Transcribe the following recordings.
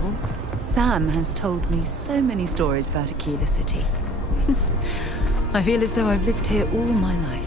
problem? Sam has told me so many stories about Aquila City. I feel as though I've lived here all my life.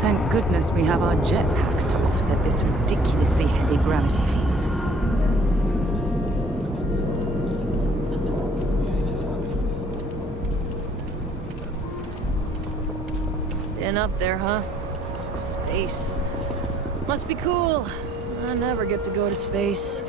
Thank goodness we have our jetpacks to offset this ridiculously heavy gravity field. Been up there, huh? Space. Must be cool. I never get to go to space.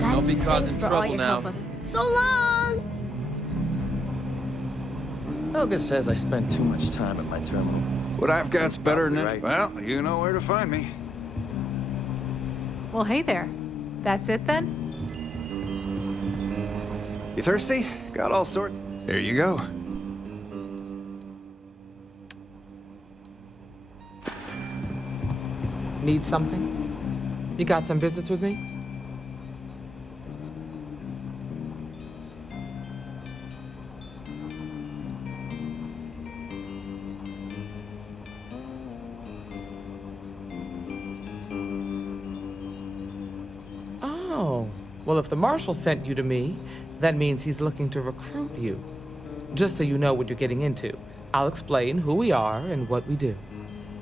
Don't be causing Thanks for all trouble your now. help. So long! Helga says I spend too much time at my terminal. What I've got's better than Right. it. Well, you know where to find me. Well, hey there. That's it then? You thirsty? Got all sorts. Here you go. Need something? You got some business with me? Oh, well, if the Marshal sent you to me, that means he's looking to recruit you. Just so you know what you're getting into, I'll explain who we are and what we do.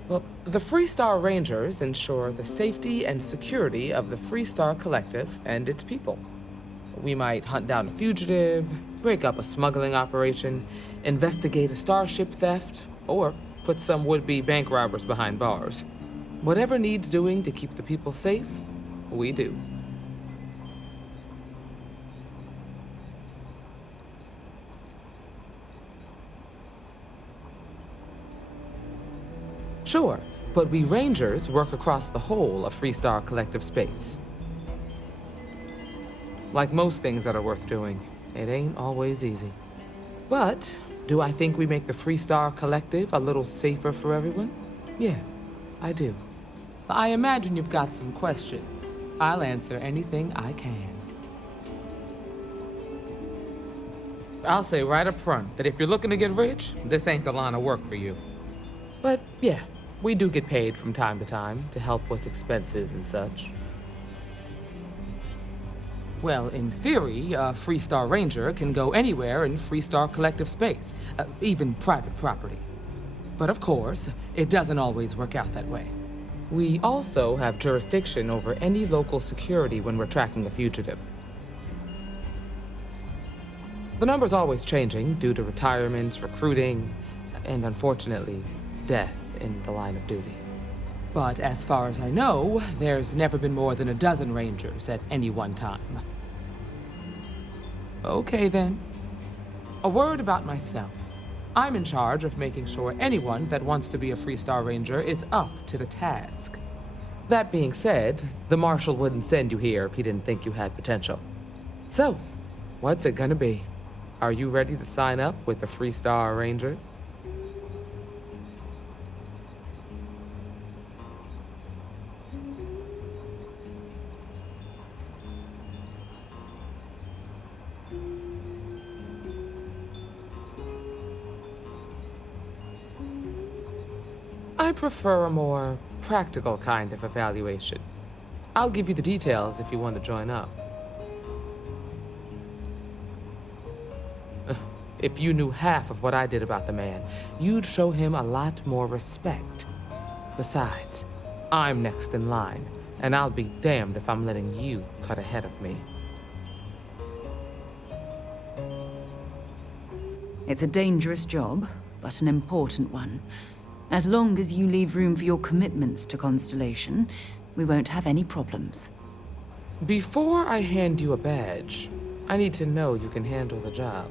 Well, the Freestar Rangers ensure the safety and security of the Freestar Collective and its people. We might hunt down a fugitive, break up a smuggling operation, investigate a starship theft, or put some would-be bank robbers behind bars. Whatever needs doing to keep the people safe, we do. Sure, but we Rangers work across the whole of Freestar Collective space. Like most things that are worth doing, it ain't always easy. But do I think we make the Freestar Collective a little safer for everyone? Yeah, I do. I imagine you've got some questions. I'll answer anything I can. I'll say right up front that if you're looking to get rich, this ain't the line of work for you. But yeah, we do get paid from time to time to help with expenses and such. Well, in theory, a Freestar Ranger can go anywhere in Freestar Collective space, even private property. But of course, it doesn't always work out that way. We also have jurisdiction over any local security when we're tracking a fugitive. The number's always changing due to retirements, recruiting, and unfortunately, death in the line of duty. But as far as I know, there's never been more than a dozen Rangers at any one time. Okay then. A word about myself. I'm in charge of making sure anyone that wants to be a Freestar Ranger is up to the task. That being said, the Marshal wouldn't send you here if he didn't think you had potential. So, what's it gonna be? Are you ready to sign up with the Freestar Rangers? I prefer a more practical kind of evaluation. I'll give you the details if you want to join up. If you knew half of what I did about the man, you'd show him a lot more respect. Besides, I'm next in line, and I'll be damned if I'm letting you cut ahead of me. It's a dangerous job, but an important one. As long as you leave room for your commitments to Constellation, we won't have any problems. Before I hand you a badge, I need to know you can handle the job.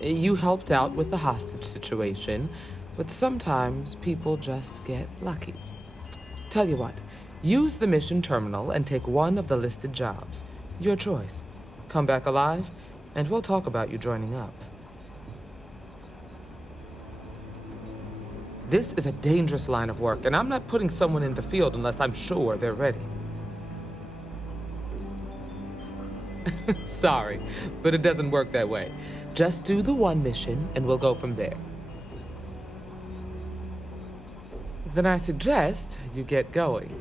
You helped out with the hostage situation, but sometimes people just get lucky. Tell you what, use the mission terminal and take one of the listed jobs. Your choice. Come back alive, and we'll talk about you joining up. This is a dangerous line of work, and I'm not putting someone in the field unless I'm sure they're ready. Sorry, but it doesn't work that way. Just do the one mission, and we'll go from there. Then I suggest you get going.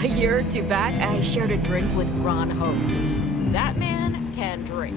A year or two back, I shared a drink with Ron Hope. That man can drink.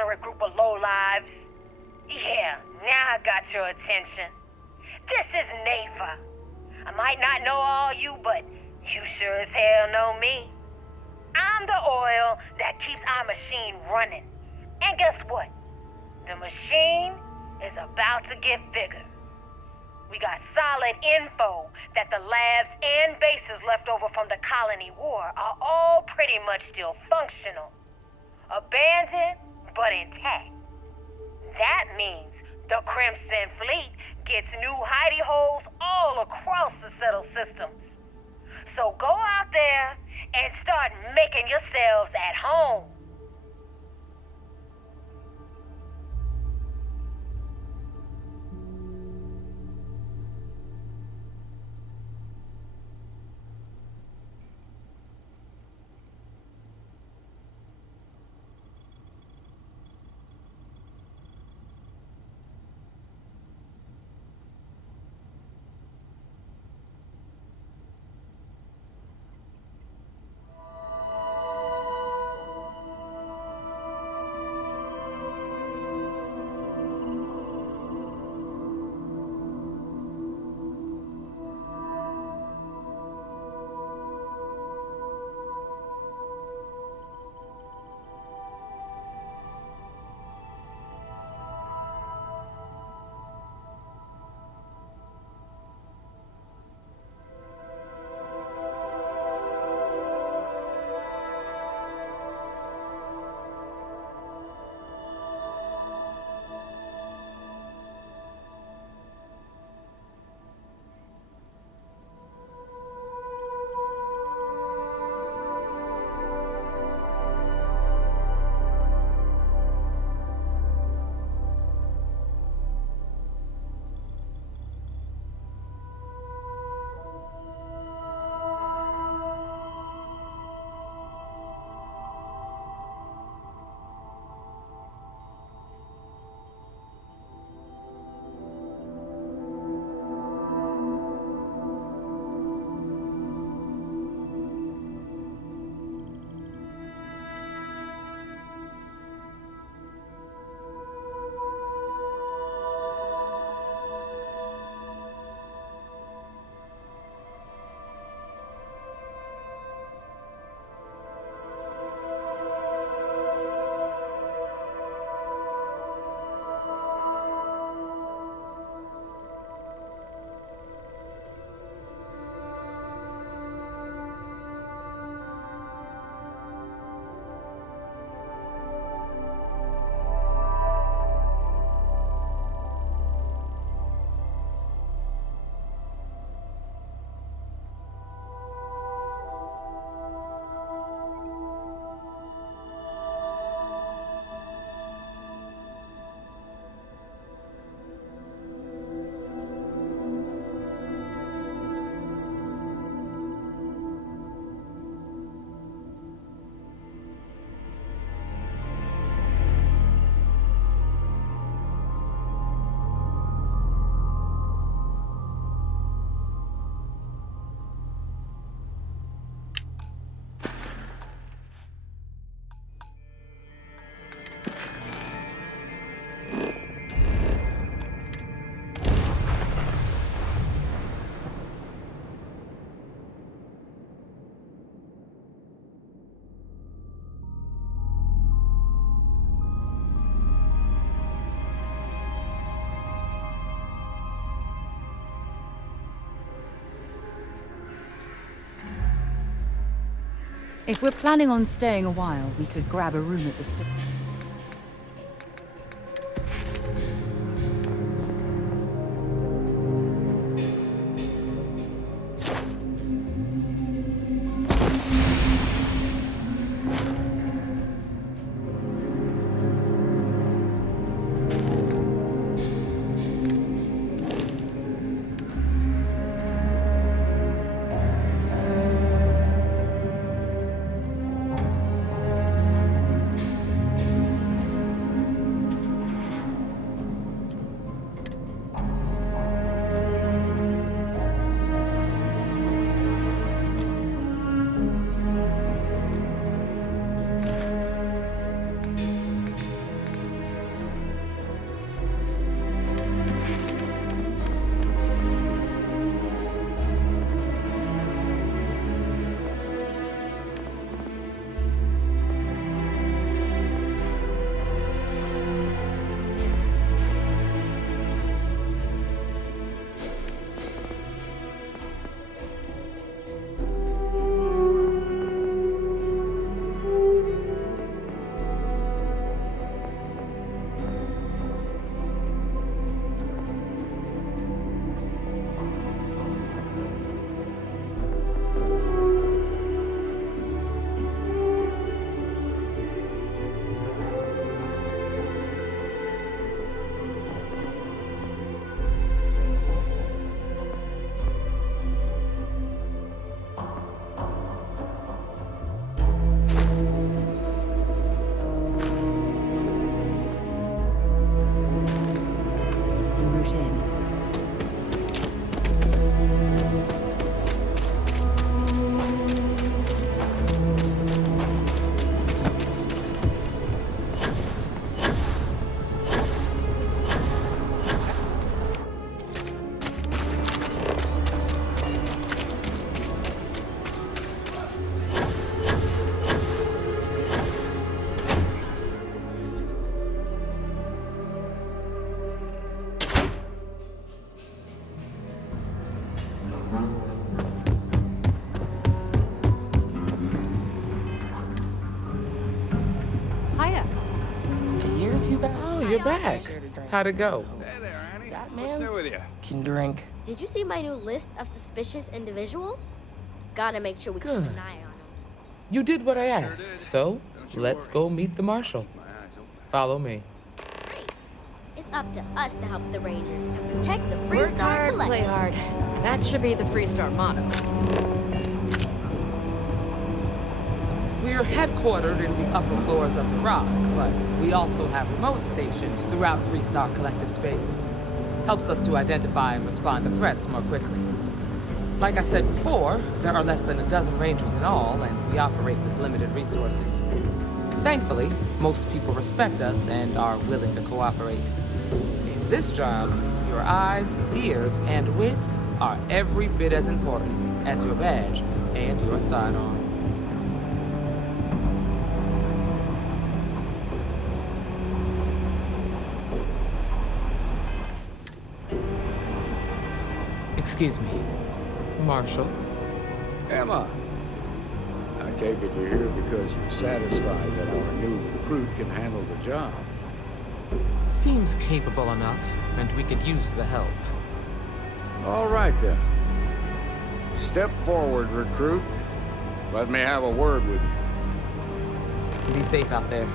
degenerate group of lowlives. Yeah, now I got your attention. This is Neva. I might not know all you, but you sure as hell know me. I'm the oil that keeps our machine running. And guess what? The machine is about to get bigger. We got solid info that the labs and bases left over from the colony war are all pretty much still functional. Abandoned, but intact. That means the Crimson Fleet gets new hidey holes all across the settled systems. So go out there and start making yourselves at home. If we're planning on staying a while, we could grab a room at the store. moved in. Hiya. A year or two back. Oh, you're back. How'd it go? Hey there, Annie. That What's man? new with you? Can drink. Did you see my new list of suspicious individuals? Gotta make sure we keep Good. an eye on them. You did what I Sure asked, did. so Don't you let's worry. go meet the marshal. My eyes open. Follow me. Great. It's up to us to help the Rangers and protect the Work Freestar hard, Collective. play hard. That should be the Freestar motto. We're headquartered in the upper floors of the Rock, but we also have remote stations throughout Freestar Collective space. Helps us to identify and respond to threats more quickly. Like I said before, there are less than a dozen Rangers in all, and we operate with limited resources. Thankfully, most people respect us and are willing to cooperate. In this job, your eyes, ears, and wits are every bit as important as your badge and your sidearm. Excuse me, Marshal. Emma, I take it you're here because you're satisfied that our new recruit can handle the job. Seems capable enough, and we could use the help. All right, then. Step forward, recruit. Let me have a word with you. Be safe out there.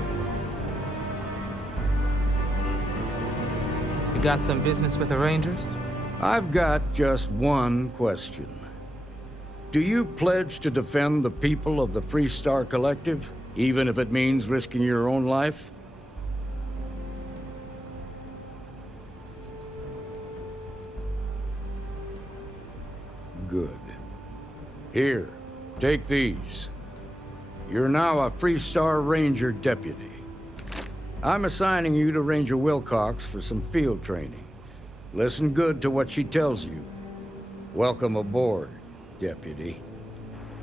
You got some business with the Rangers? I've got just one question. Do you pledge to defend the people of the Freestar Collective, even if it means risking your own life? Good. Here, take these. You're now a Freestar Ranger deputy. I'm assigning you to Ranger Wilcox for some field training. Listen good to what she tells you. Welcome aboard, deputy.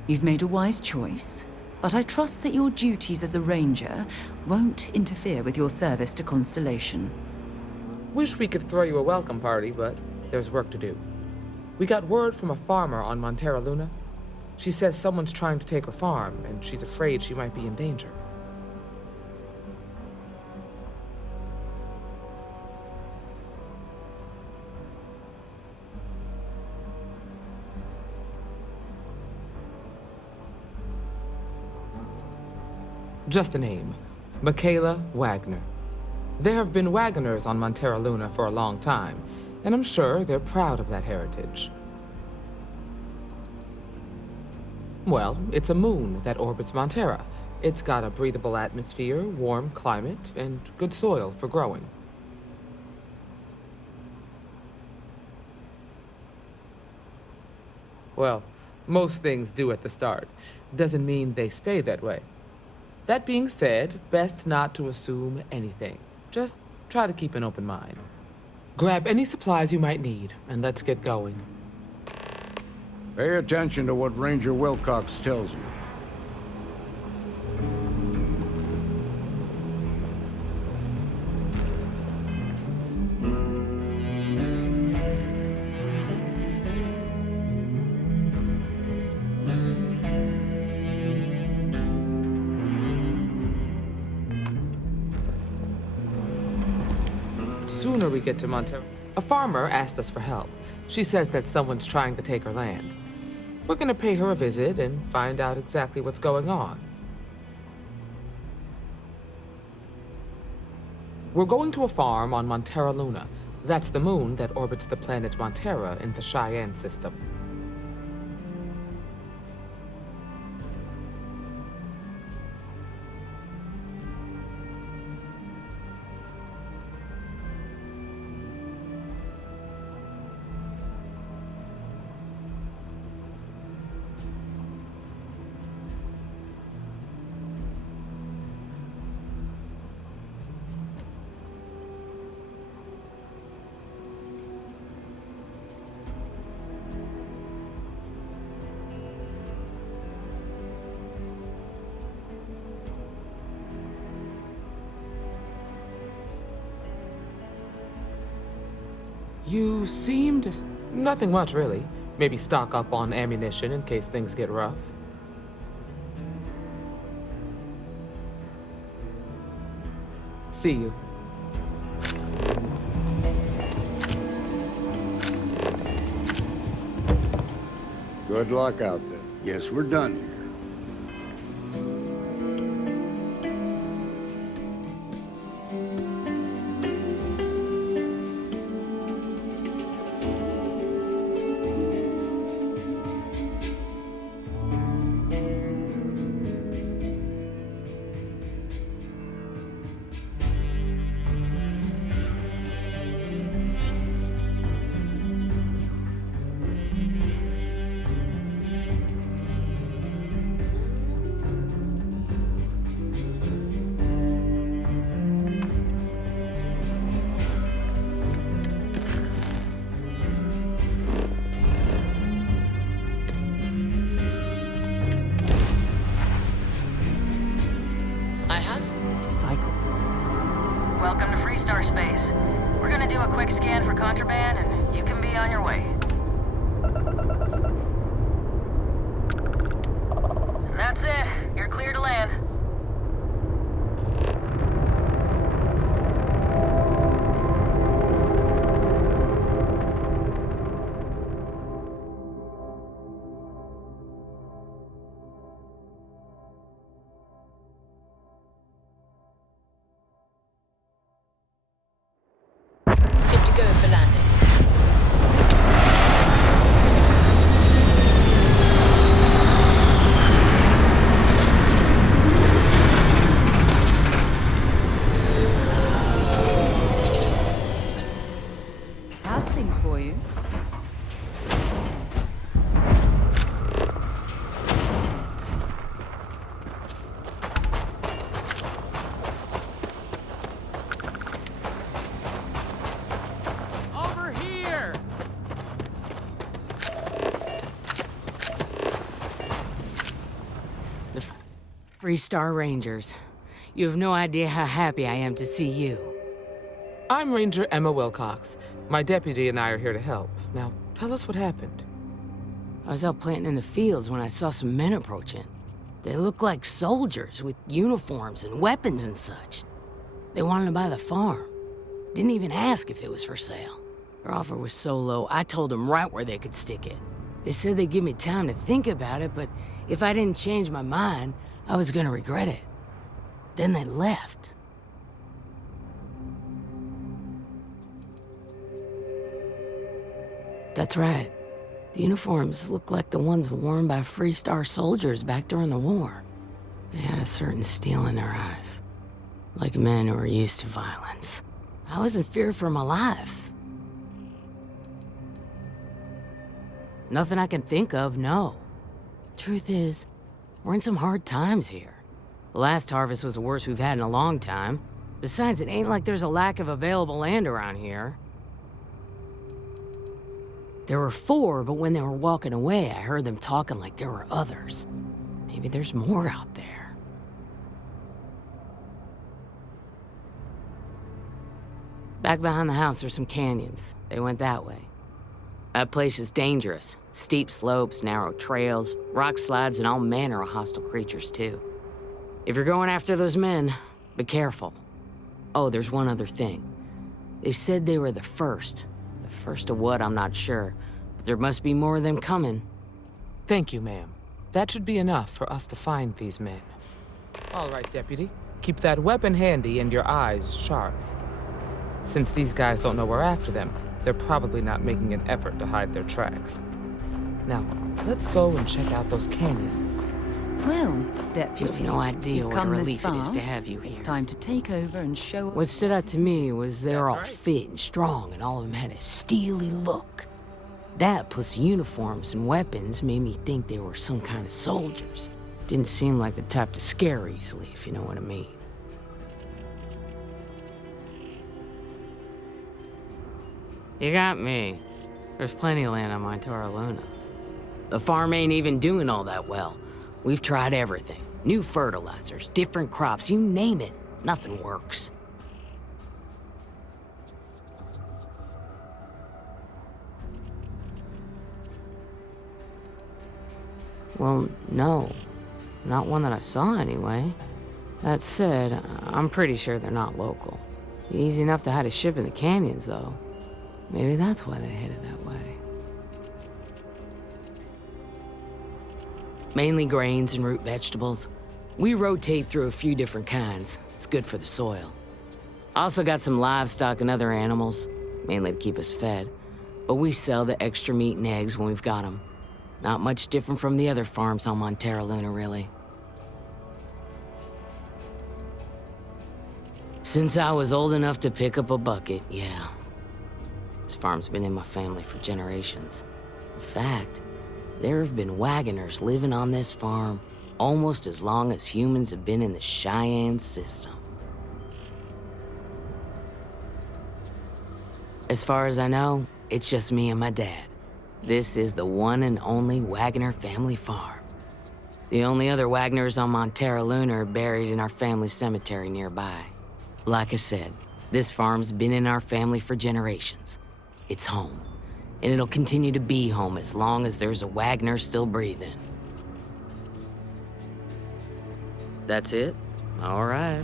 You've made a wise choice, but I trust that your duties as a ranger won't interfere with your service to Constellation. Wish we could throw you a welcome party, but there's work to do. We got word from a farmer on Montera Luna. She says someone's trying to take her farm, and she's afraid she might be in danger. Just a name. Michaela Wagner. There have been Wagoners on Montera Luna for a long time, and I'm sure they're proud of that heritage. Well, it's a moon that orbits Montera. It's got a breathable atmosphere, warm climate, and good soil for growing. Well, most things do at the start. Doesn't mean they stay that way. That being said, best not to assume anything. Just try to keep an open mind. Grab any supplies you might need, and let's get going. Pay attention to what Ranger Wilcox tells you. Sooner we get to Montera. A farmer asked us for help. She says that someone's trying to take her land. We're gonna pay her a visit and find out exactly what's going on. We're going to a farm on Montera Luna. That's the moon that orbits the planet Montera in the Cheyenne system. You seemed... nothing much, really. Maybe stock up on ammunition in case things get rough. See you. Good luck out there. Yes, we're done here. Cycle. Welcome to Freestar space. We're gonna do a quick scan for contraband, and you can be on your way. And that's it. You're clear to land. Good to go for landing. How's things for you? Over here! The Freestar Rangers. You have no idea how happy I am to see you. I'm Ranger Emma Wilcox. My deputy and I are here to help. Now, tell us what happened. I was out planting in the fields when I saw some men approaching. They looked like soldiers with uniforms and weapons and such. They wanted to buy the farm. Didn't even ask if it was for sale. Their offer was so low, I told them right where they could stick it. They said they'd give me time to think about it, but if I didn't change my mind, I was gonna regret it. Then they left. That's right. The uniforms looked like the ones worn by Freestar soldiers back during the war. They had a certain steel in their eyes. Like men who are used to violence. I was in fear for my life. Nothing I can think of, no. Truth is, we're in some hard times here. The last harvest was the worst we've had in a long time. Besides, it ain't like there's a lack of available land around here. There were 4, but when they were walking away, I heard them talking like there were others. Maybe there's more out there. Back behind the house are some canyons. They went that way. That place is dangerous. Steep slopes, narrow trails, rock slides, and all manner of hostile creatures, too. If you're going after those men, be careful. Oh, there's one other thing. They said they were the first. The first of what, I'm not sure. But there must be more of them coming. Thank you, ma'am. That should be enough for us to find these men. All right, deputy. Keep that weapon handy and your eyes sharp. Since these guys don't know we're after them, they're probably not making an effort to hide their tracks. Now, let's go and check out those canyons. Well, Deputy, You have no idea you've what a come this relief it is far. to have you It's here. time to take over and show us. What stood out to me was they were all That's right. fit and strong, and all of them had a steely look. That, plus uniforms and weapons, made me think they were some kind of soldiers. Didn't seem like the type to scare easily, if you know what I mean. You got me. There's plenty of land on my Torre Luna. The farm ain't even doing all that well. We've tried everything. New fertilizers, different crops, you name it. Nothing works. Well, no. Not one that I saw, anyway. That said, I'm pretty sure they're not local. Easy enough to hide a ship in the canyons, though. Maybe that's why they hid it that way. Mainly grains and root vegetables. We rotate through a few different kinds. It's good for the soil. Also got some livestock and other animals, mainly to keep us fed. But we sell the extra meat and eggs when we've got them. Not much different from the other farms on Montera Luna, really. Since I was old enough to pick up a bucket, yeah. This farm's been in my family for generations. In fact, there have been wagoners living on this farm almost as long as humans have been in the Cheyenne system. As far as I know, it's just me and my dad. This is the one and only Wagoner family farm. The only other Wagoners on Montera Luna are buried in our family cemetery nearby. Like I said, this farm's been in our family for generations. It's home, and it'll continue to be home as long as there's a Wagoner still breathing. That's it? All right.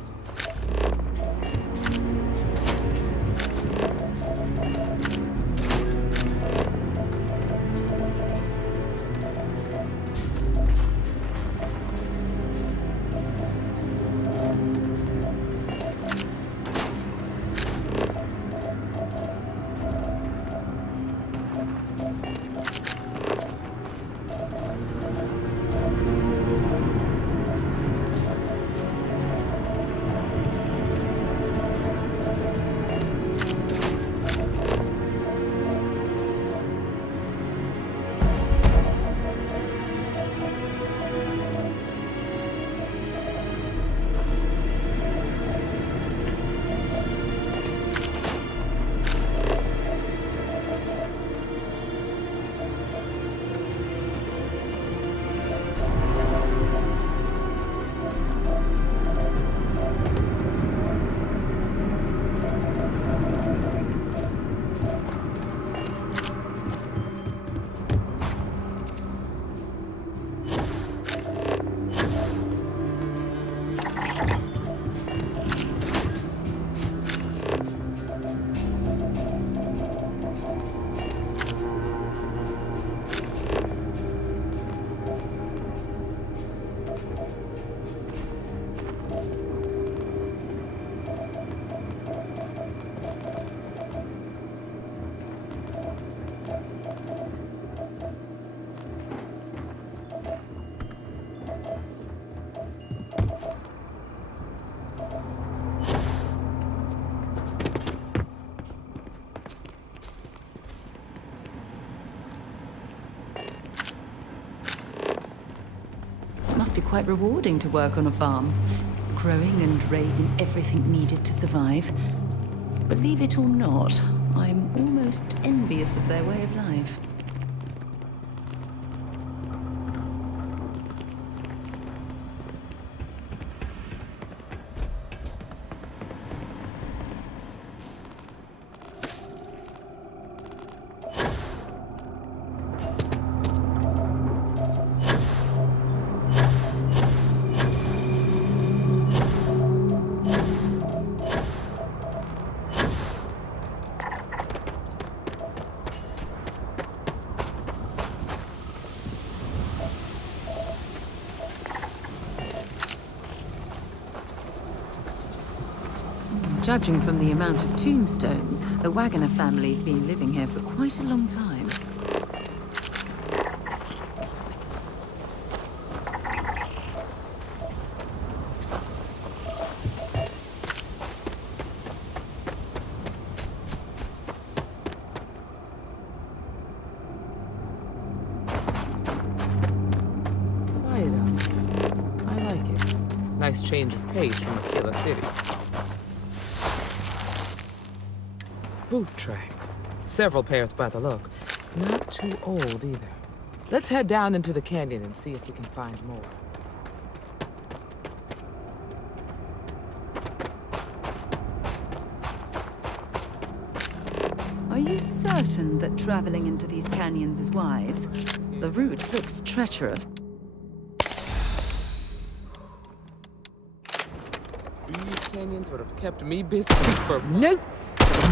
Must be quite rewarding to work on a farm, growing and raising everything needed to survive. Believe it or not, I'm almost envious of their way of life. Judging from the amount of tombstones, the Wagoner family's been living here for quite a long time. Quiet out. I like it. Nice change of pace from Killer City. Boot tracks. Several pairs by the look. Not too old either. Let's head down into the canyon and see if we can find more. Are you certain that traveling into these canyons is wise? The route looks treacherous. These canyons would have kept me busy for Nope.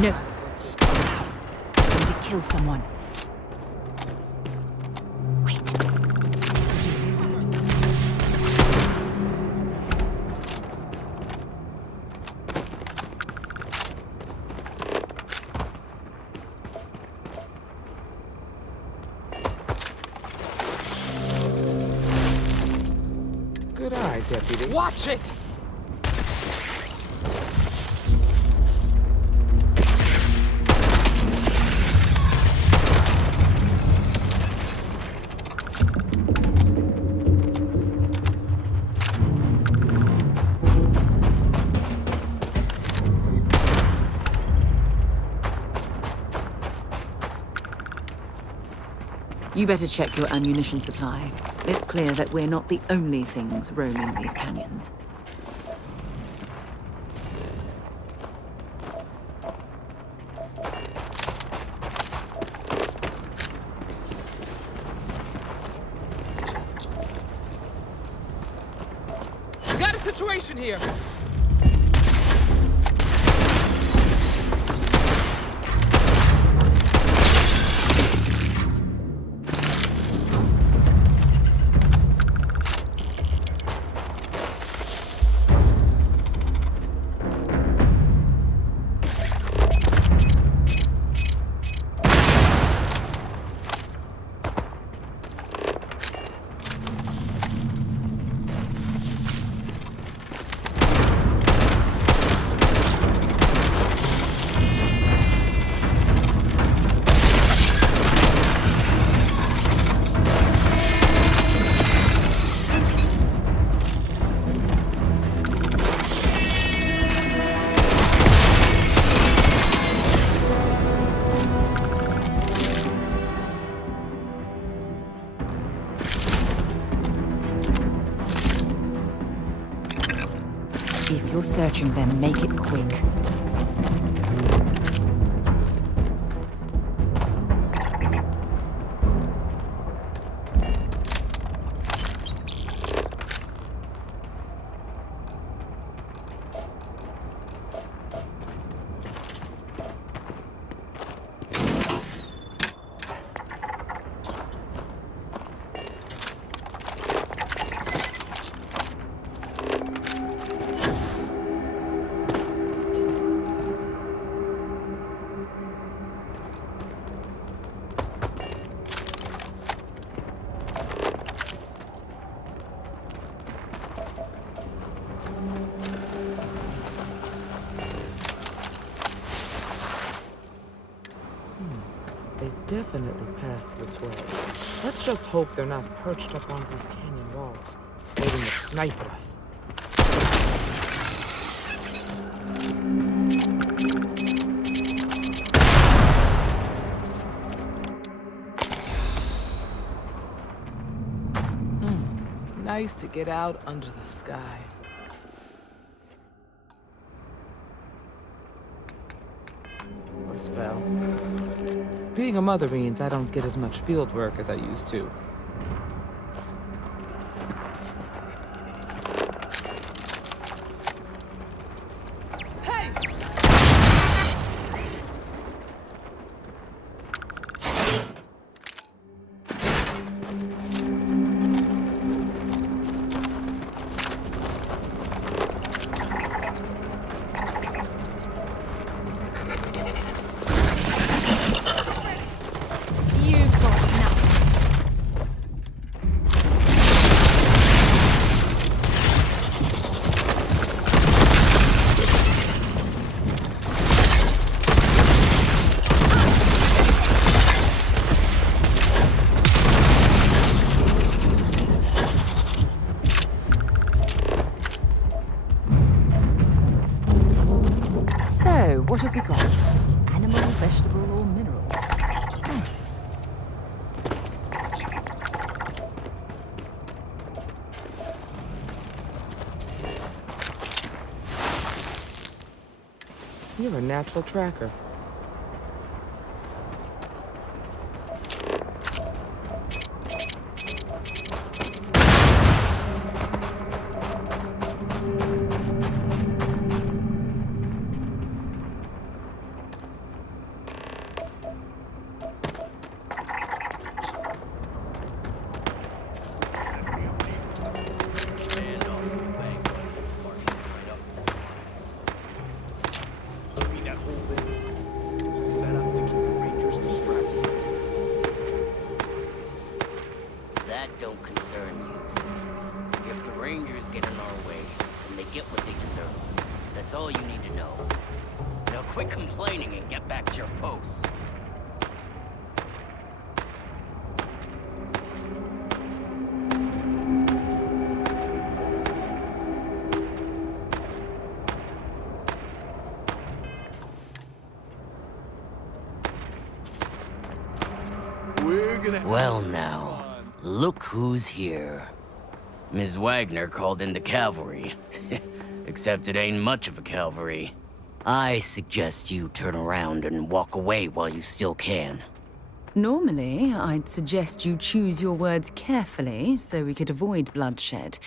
No. Stop it. I need to kill someone. Wait. good eye, Deputy. Watch it! You better check your ammunition supply. It's clear that we're not the only things roaming these canyons. We got a situation here! If you're searching them, make it quick. They definitely passed this way. Let's just hope they're not perched up on these canyon walls, waiting to snipe at us. Nice to get out under the sky. Or spell. Being a mother means I don't get as much field work as I used to. Hey! So, what have we got? Animal, vegetable, or mineral? You're a natural tracker. back to your posts. Well now, look who's here. Ms. Wagner called in the cavalry. Except it ain't much of a cavalry. I suggest you turn around and walk away while you still can. Normally, I'd suggest you choose your words carefully so we could avoid bloodshed.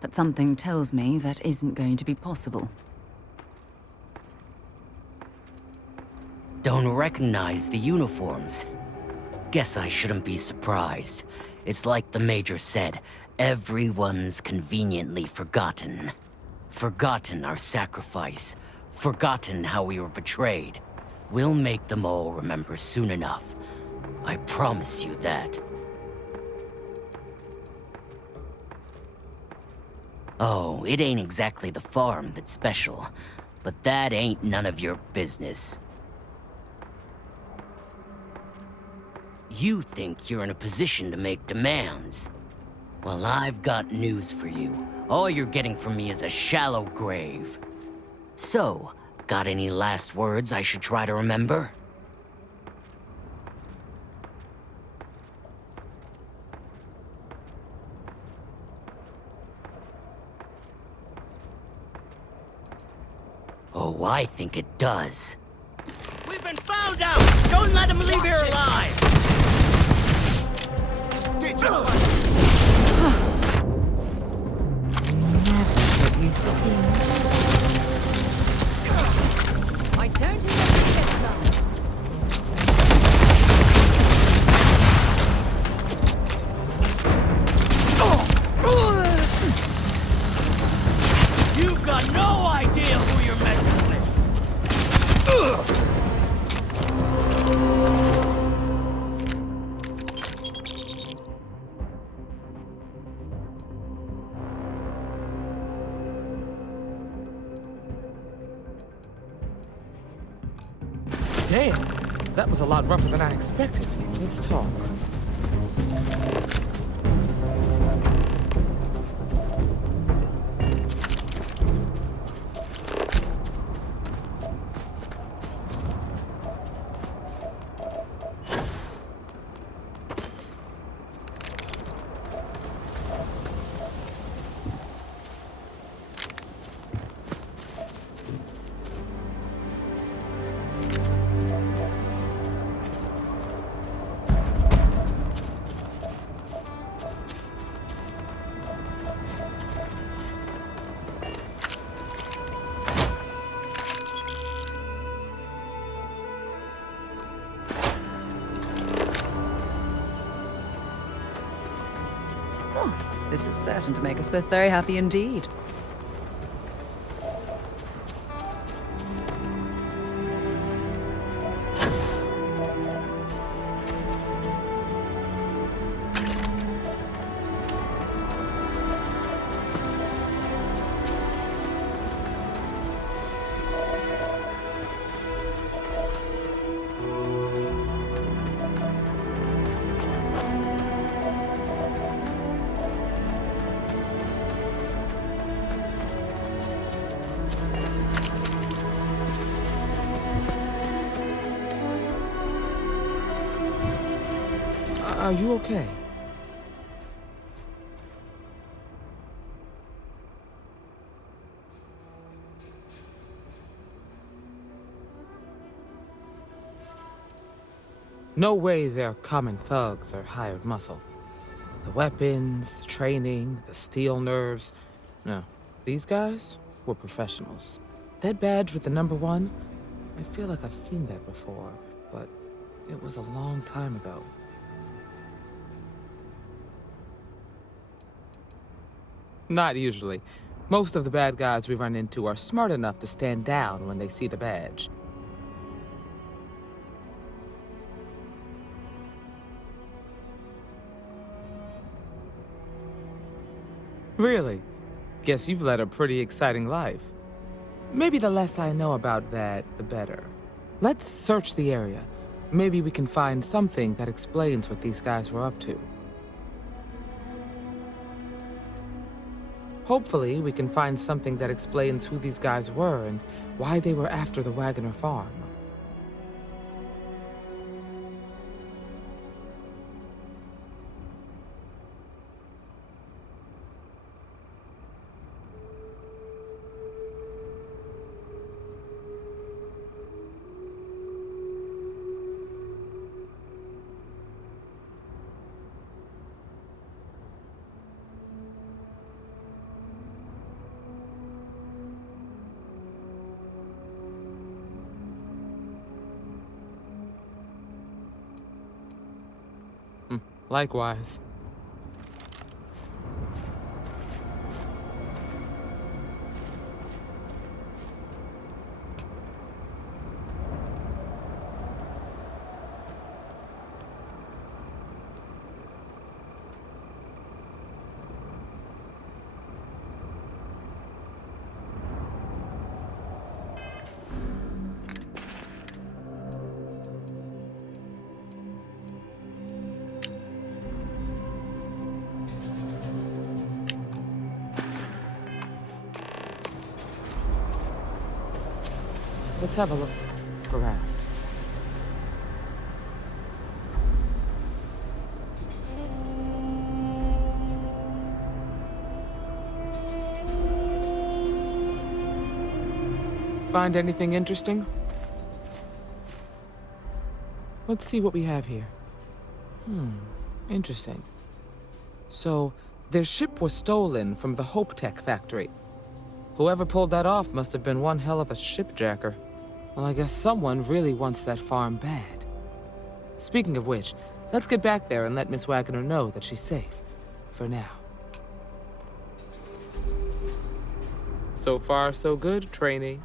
But something tells me that isn't going to be possible. Don't recognize the uniforms. Guess I shouldn't be surprised. It's like the Major said, everyone's conveniently forgotten. Forgotten our sacrifice. Forgotten how we were betrayed. We'll make them all remember soon enough. I promise you that. Oh, it ain't exactly the farm that's special, but that ain't none of your business. You think you're in a position to make demands. Well, I've got news for you. All you're getting from me is a shallow grave. So, got any last words I should try to remember? Oh, I think it does. We've been found out! Don't let him leave here alive! Never get used to seeing that. My turn to get some. You've got no idea who you're messing with! Damn, that was a lot rougher than I expected. Let's talk. This is certain to make us both very happy indeed. Are you okay? No way they're common thugs or hired muscle. The weapons, the training, the steel nerves. No, these guys were professionals. That badge with the #1, I feel like I've seen that before, but it was a long time ago. Not usually. Most of the bad guys we run into are smart enough to stand down when they see the badge. Really? Guess you've led a pretty exciting life. Maybe the less I know about that, the better. Let's search the area. Maybe we can find something that explains what these guys were up to. Hopefully, we can find something that explains who these guys were and why they were after the Wagoner farm. Likewise. Let's have a look around. Find anything interesting? Let's see what we have here. Interesting. So, their ship was stolen from the Hope Tech factory. Whoever pulled that off must have been one hell of a shipjacker. Well, I guess someone really wants that farm bad. Speaking of which, let's get back there and let Miss Wagoner know that she's safe. For now. So far, so good, trainee.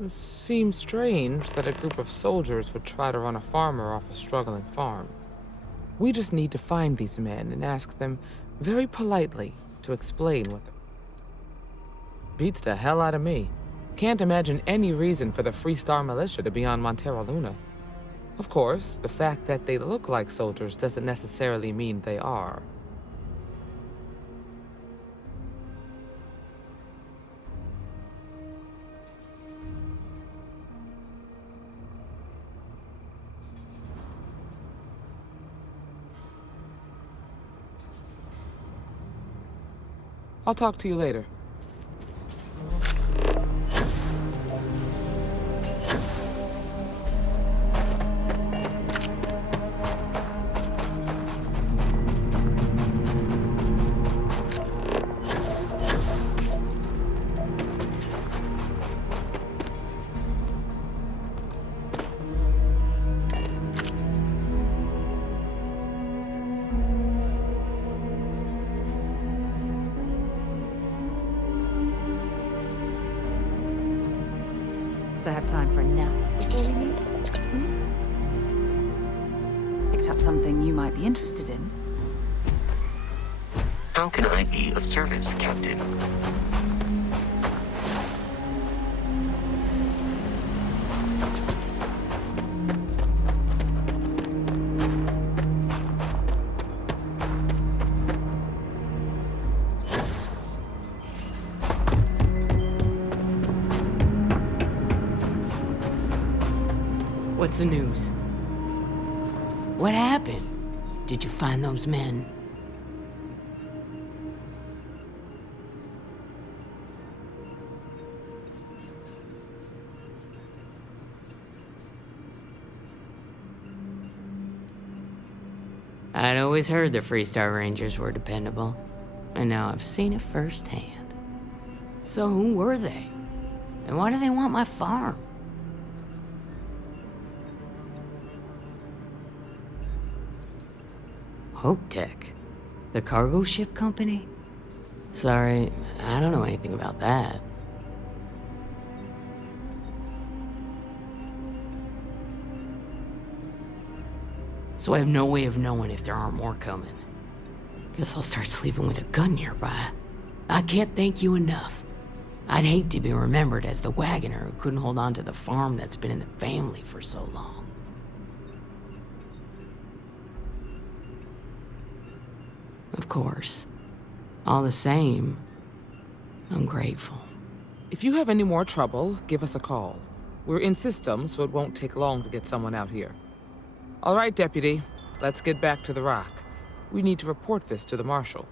It seems strange that a group of soldiers would try to run a farmer off a struggling farm. We just need to find these men and ask them very politely to explain what the... Beats the hell out of me. Can't imagine any reason for the Freestar militia to be on Montero Luna. Of course, the fact that they look like soldiers doesn't necessarily mean they are. I'll talk to you later. So I have time for a nap before we meet? Picked up something you might be interested in. How can I be of service, Captain? What's the news? What happened? Did you find those men? I'd always heard the Freestar Rangers were dependable, and now I've seen it firsthand. So who were they? And why do they want my farm? Hope Tech? The cargo ship company? Sorry, I don't know anything about that. So I have no way of knowing if there aren't more coming. Guess I'll start sleeping with a gun nearby. I can't thank you enough. I'd hate to be remembered as the wagoner who couldn't hold on to the farm that's been in the family for so long. Of course. All the same, I'm grateful. If you have any more trouble, give us a call. We're in system, so it won't take long to get someone out here. All right, Deputy. Let's get back to the rock. We need to report this to the Marshal.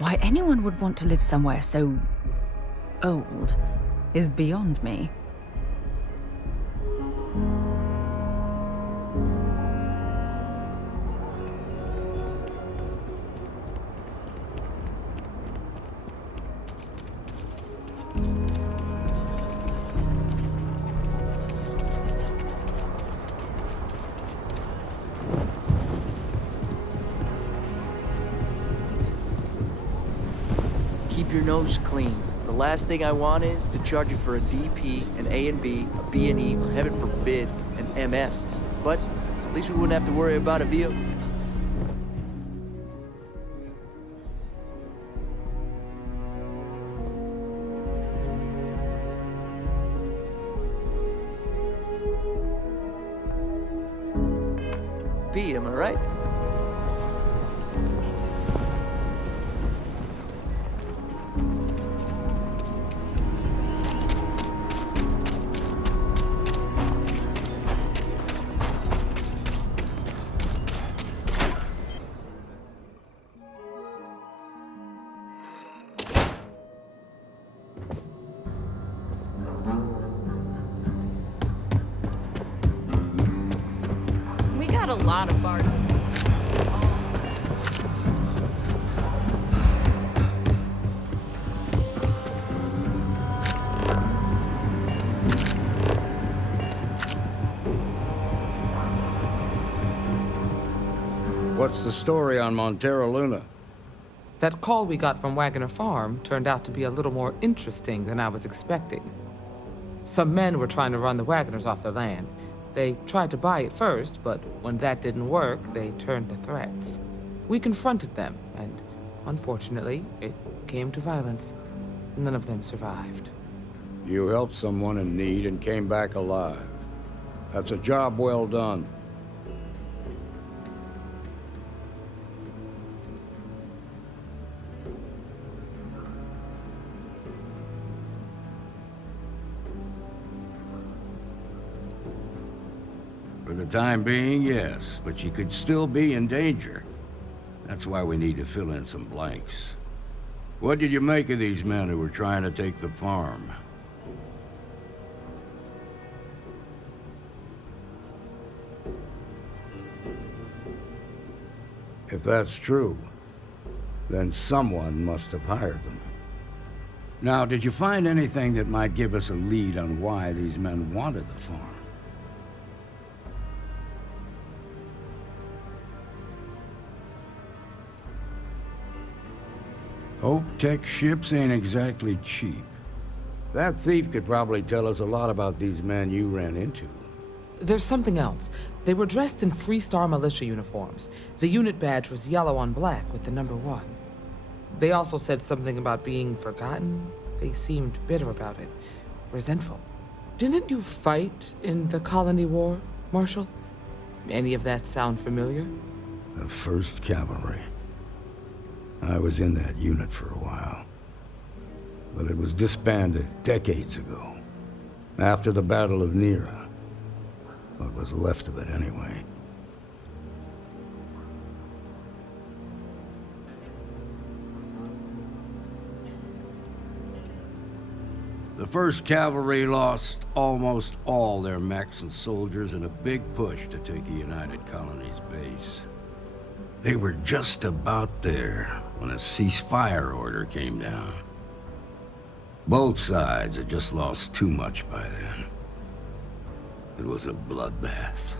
Why anyone would want to live somewhere so old is beyond me. Keep your nose clean. The last thing I want is to charge you for a DP, an A and B, a B and E, or heaven forbid, an MS. But at least we wouldn't have to worry about a vehicle. B, am I right? We got a lot of bars in this. What's the story on Montero Luna? That call we got from Wagoner Farm turned out to be a little more interesting than I was expecting. Some men were trying to run the Wagoners off their land, They tried to buy it first, but when that didn't work, they turned to threats. We confronted them, and unfortunately, it came to violence. None of them survived. You helped someone in need and came back alive. That's a job well done. For the time being, yes, but you could still be in danger. That's why we need to fill in some blanks. What did you make of these men who were trying to take the farm? If that's true, then someone must have hired them. Now, did you find anything that might give us a lead on why these men wanted the farm? Hope Tech ships ain't exactly cheap. That thief could probably tell us a lot about these men you ran into. There's something else. They were dressed in Freestar militia uniforms. The unit badge was yellow on black with the number 1. They also said something about being forgotten. They seemed bitter about it, resentful. Didn't you fight in the Colony War, Marshal? Any of that sound familiar? The 1st Cavalry. I was in that unit for a while. But it was disbanded decades ago. After the Battle of Nera. What was left of it, anyway. The 1st Cavalry lost almost all their mechs and soldiers in a big push to take a United Colonies base. They were just about there when a ceasefire order came down. Both sides had just lost too much by then. It was a bloodbath.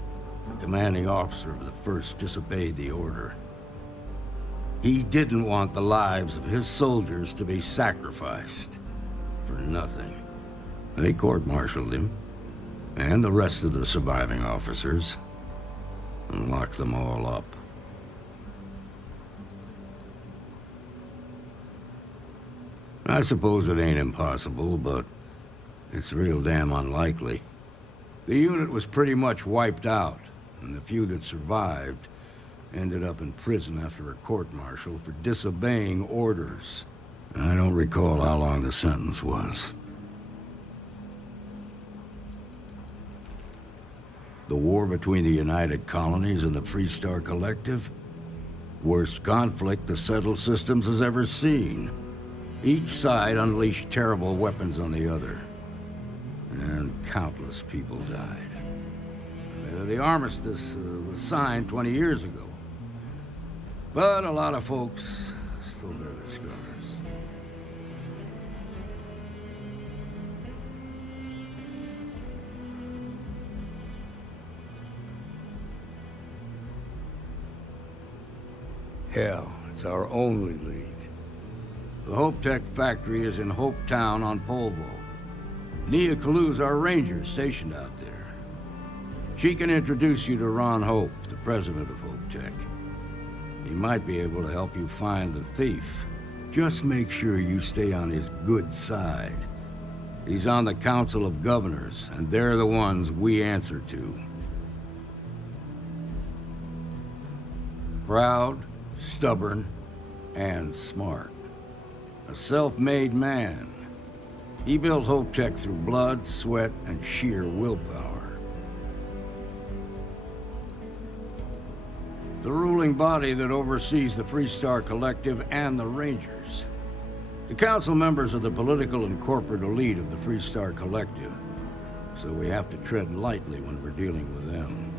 The commanding officer of the 1st disobeyed the order. He didn't want the lives of his soldiers to be sacrificed for nothing. They court-martialed him, and the rest of the surviving officers, and locked them all up. I suppose it ain't impossible, but it's real damn unlikely. The unit was pretty much wiped out, and the few that survived ended up in prison after a court-martial for disobeying orders. I don't recall how long the sentence was. The war between the United Colonies and the Freestar Collective? Worst conflict the settled systems has ever seen. Each side unleashed terrible weapons on the other. And countless people died. The armistice was signed 20 years ago. But a lot of folks still bear their scars. Hell, it's our only lead. The Hope Tech factory is in Hope Town on Polvo. Nia Kalu's our ranger stationed out there. She can introduce you to Ron Hope, the president of Hope Tech. He might be able to help you find the thief. Just make sure you stay on his good side. He's on the Council of Governors, and they're the ones we answer to. Proud, stubborn, and smart. A self-made man. He built Hope Tech through blood, sweat, and sheer willpower. The ruling body that oversees the Freestar Collective and the Rangers. The council members are the political and corporate elite of the Freestar Collective, so we have to tread lightly when we're dealing with them.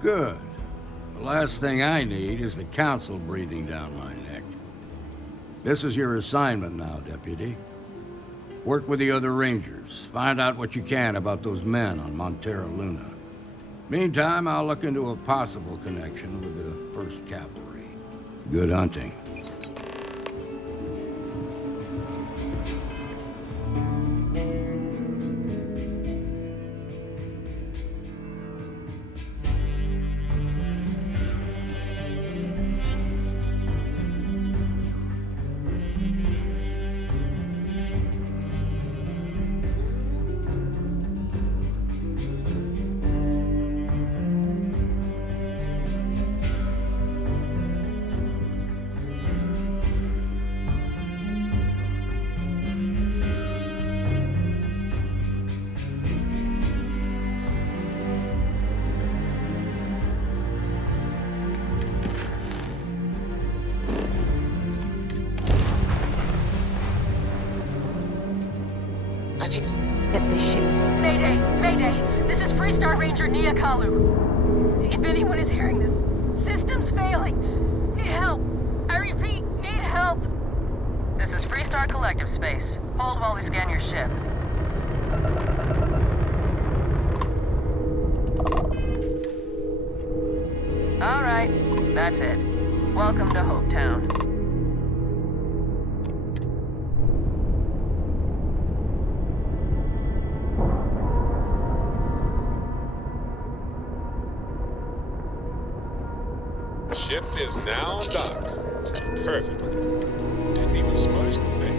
Good. The last thing I need is the council breathing down my neck. This is your assignment now, Deputy. Work with the other Rangers. Find out what you can about those men on Montera Luna. Meantime, I'll look into a possible connection with the 1st Cavalry. Good hunting. Get this ship. Mayday! Mayday! This is Freestar Ranger Nia Kalu. If anyone is hearing this, system's failing. Need help. I repeat, need help. This is Freestar Collective Space. Hold while we scan your ship. All right, that's it. Welcome to Hopetown. Ship is now docked. Perfect. Didn't even smudge the paint.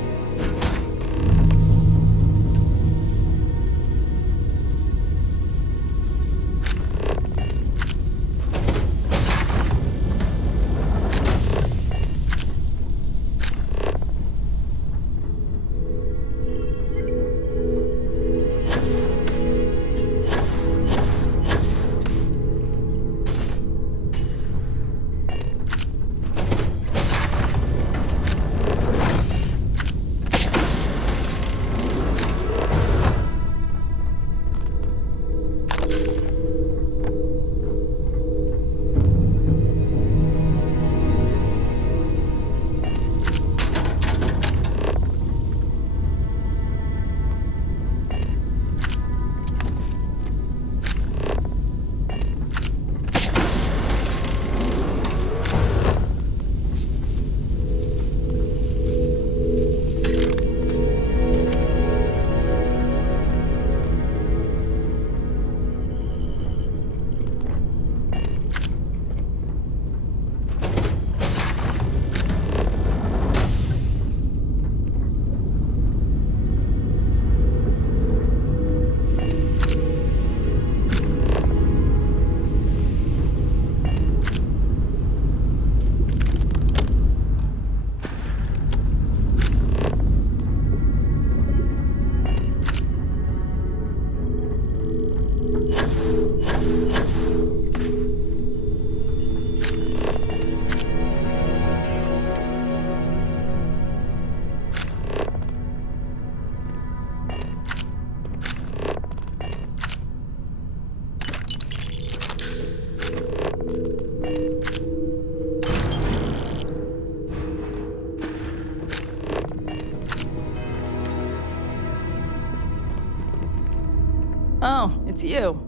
Oh, it's you.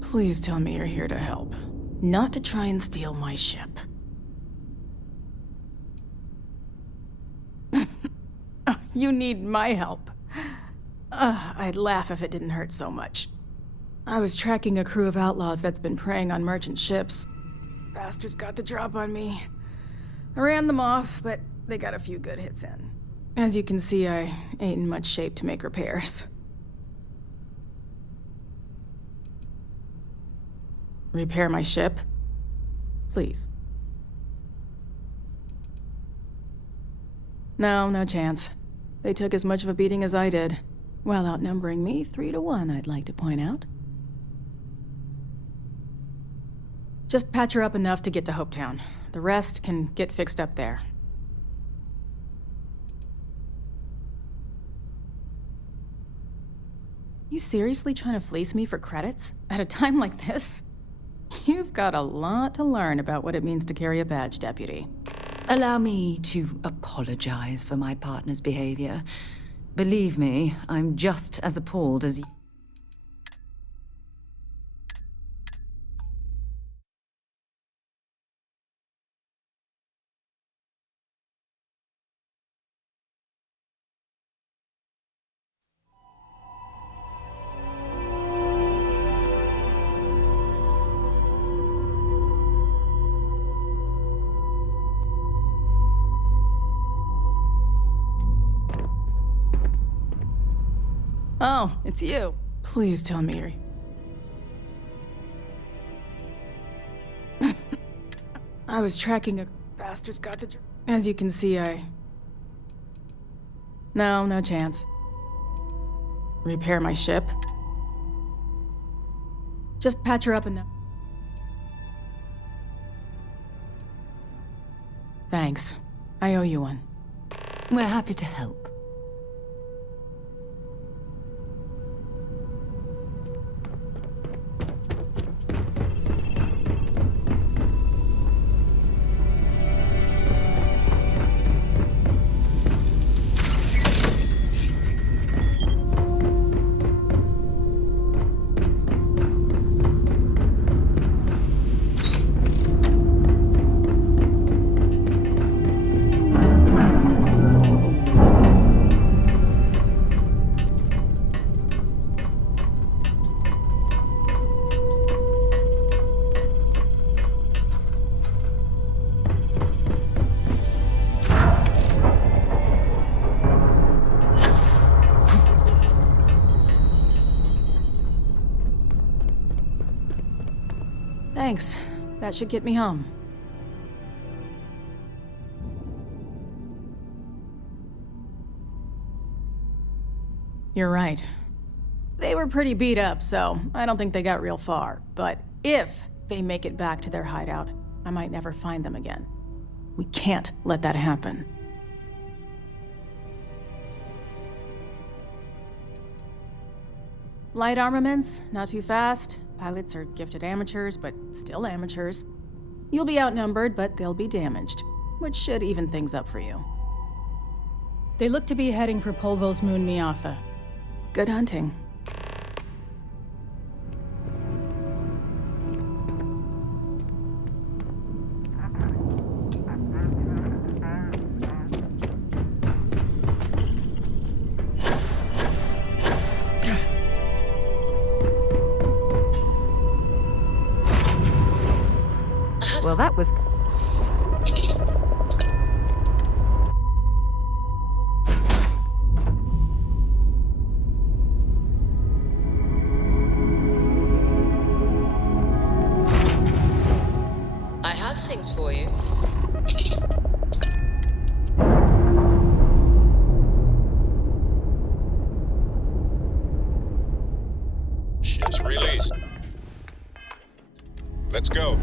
Please tell me you're here to help, not to try and steal my ship. You need my help. I'd laugh if it didn't hurt so much. I was tracking a crew of outlaws that's been preying on merchant ships. Bastards got the drop on me. I ran them off, but they got a few good hits in. As you can see, I ain't in much shape to make repairs. Repair my ship? Please. No, no chance. They took as much of a beating as I did, while outnumbering me 3-1, I'd like to point out. Just patch her up enough to get to Hopetown. The rest can get fixed up there. You seriously trying to fleece me for credits? At a time like this? You've got a lot to learn about what it means to carry a badge, Deputy. Allow me to apologize for my partner's behavior. Believe me, I'm just as appalled as you. Oh, it's you. Please tell me you're... I was tracking a... Bastards got the... As you can see, No, no chance. Repair my ship? Just patch her up enough. Thanks. I owe you one. We're happy to help. Thanks. That should get me home. You're right. They were pretty beat up, so I don't think they got real far. But if they make it back to their hideout, I might never find them again. We can't let that happen. Light armaments, not too fast. Pilots are gifted amateurs, but still amateurs. You'll be outnumbered, but they'll be damaged, which should even things up for you. They look to be heading for Polvo's moon Miatha. Good hunting. Well, that was... I have things for you. Ship's released. Let's go.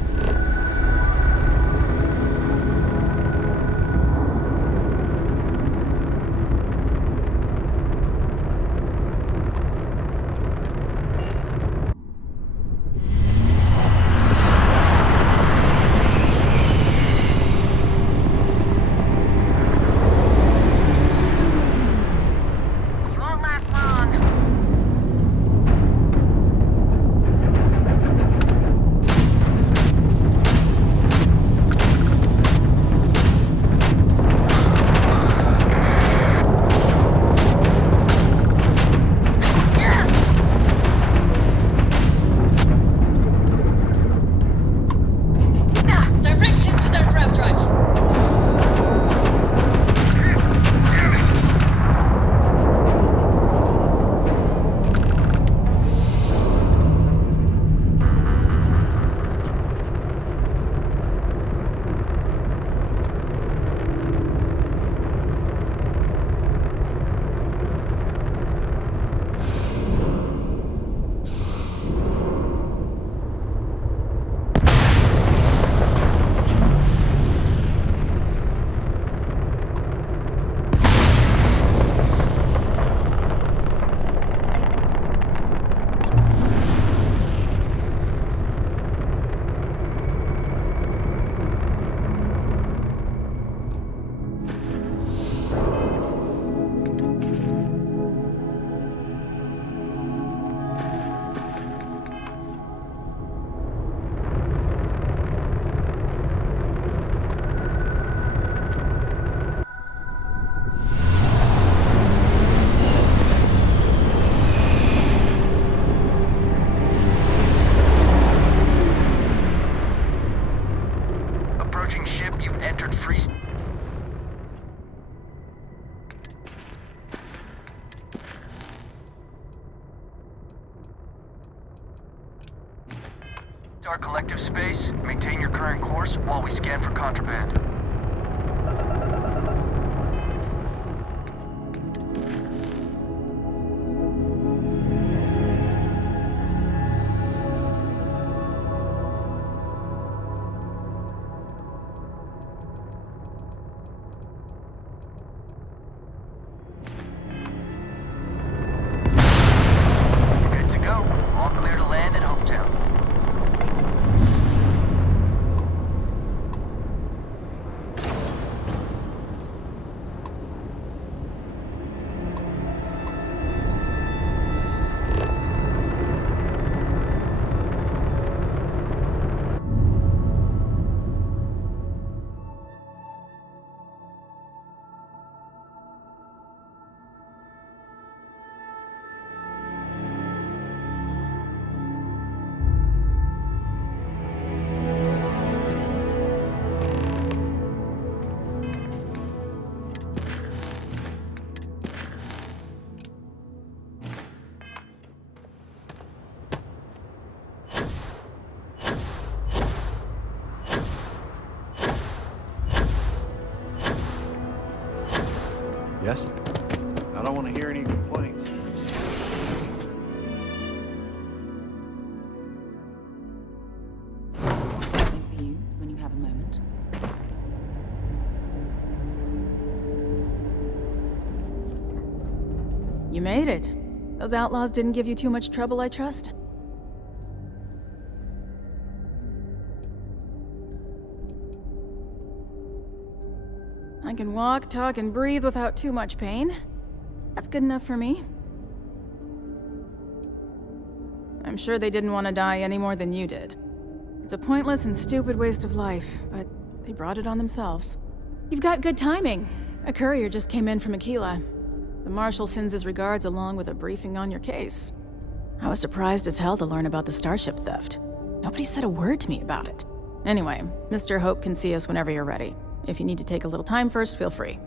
Our collective space, maintain your current course while we scan for contraband. Good to go. All clear to land at Hometown. Yes? I don't want to hear any complaints. Something for you when you have a moment. You made it. Those outlaws didn't give you too much trouble, I trust? I can walk, talk, and breathe without too much pain. That's good enough for me. I'm sure they didn't want to die any more than you did. It's a pointless and stupid waste of life, but they brought it on themselves. You've got good timing. A courier just came in from Aquila. The Marshal sends his regards along with a briefing on your case. I was surprised as hell to learn about the starship theft. Nobody said a word to me about it. Anyway, Mr. Hope can see us whenever you're ready. If you need to take a little time first, feel free.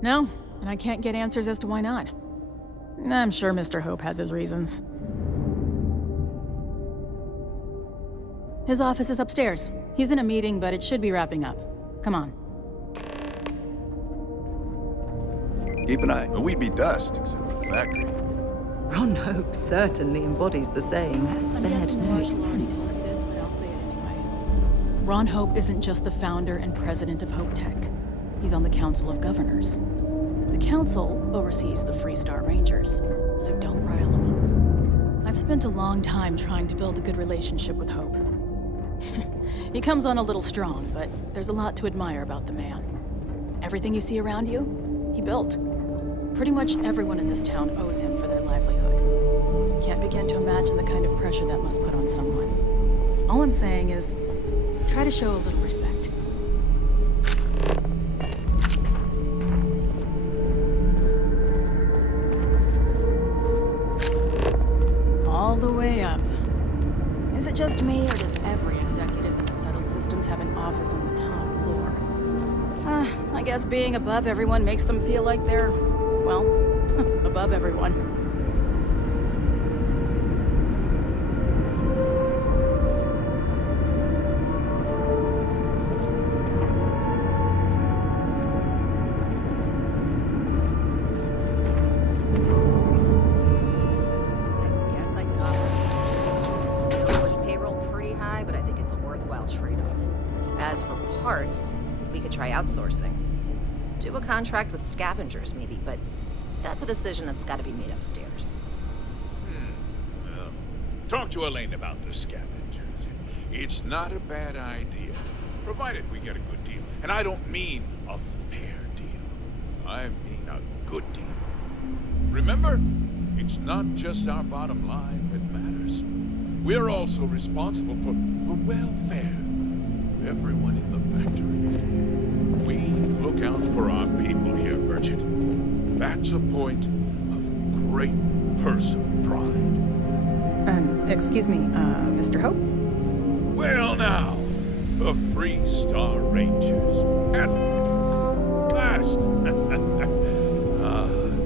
No, and I can't get answers as to why not. I'm sure Mr. Hope has his reasons. His office is upstairs. He's in a meeting, but it should be wrapping up. Come on. Keep an eye. We'd be dust, except for the factory. Ron Hope certainly embodies the saying, spared no expense. Ron Hope isn't just the founder and president of Hope Tech. He's on the Council of Governors. The Council oversees the Freestar Rangers, so don't rile him up. I've spent a long time trying to build a good relationship with Hope. He comes on a little strong, but there's a lot to admire about the man. Everything you see around you, he built. Pretty much everyone in this town owes him for their livelihood. Can't begin to imagine the kind of pressure that must put on someone. All I'm saying is, try to show a little respect. All the way up. Is it just me, or does every executive in the settled systems have an office on the top floor? I guess being above everyone makes them feel like they're, well, above everyone. Try outsourcing. Do a contract with scavengers, maybe, but that's a decision that's got to be made upstairs. Well, talk to Elaine about the scavengers. It's not a bad idea, provided we get a good deal. And I don't mean a fair deal. I mean a good deal. Remember, it's not just our bottom line that matters. We're also responsible for the welfare of everyone in the factory. We look out for our people here, Bridget. That's a point of great personal pride. Excuse me, Mr. Hope? Well now, the Freestar Rangers. At last!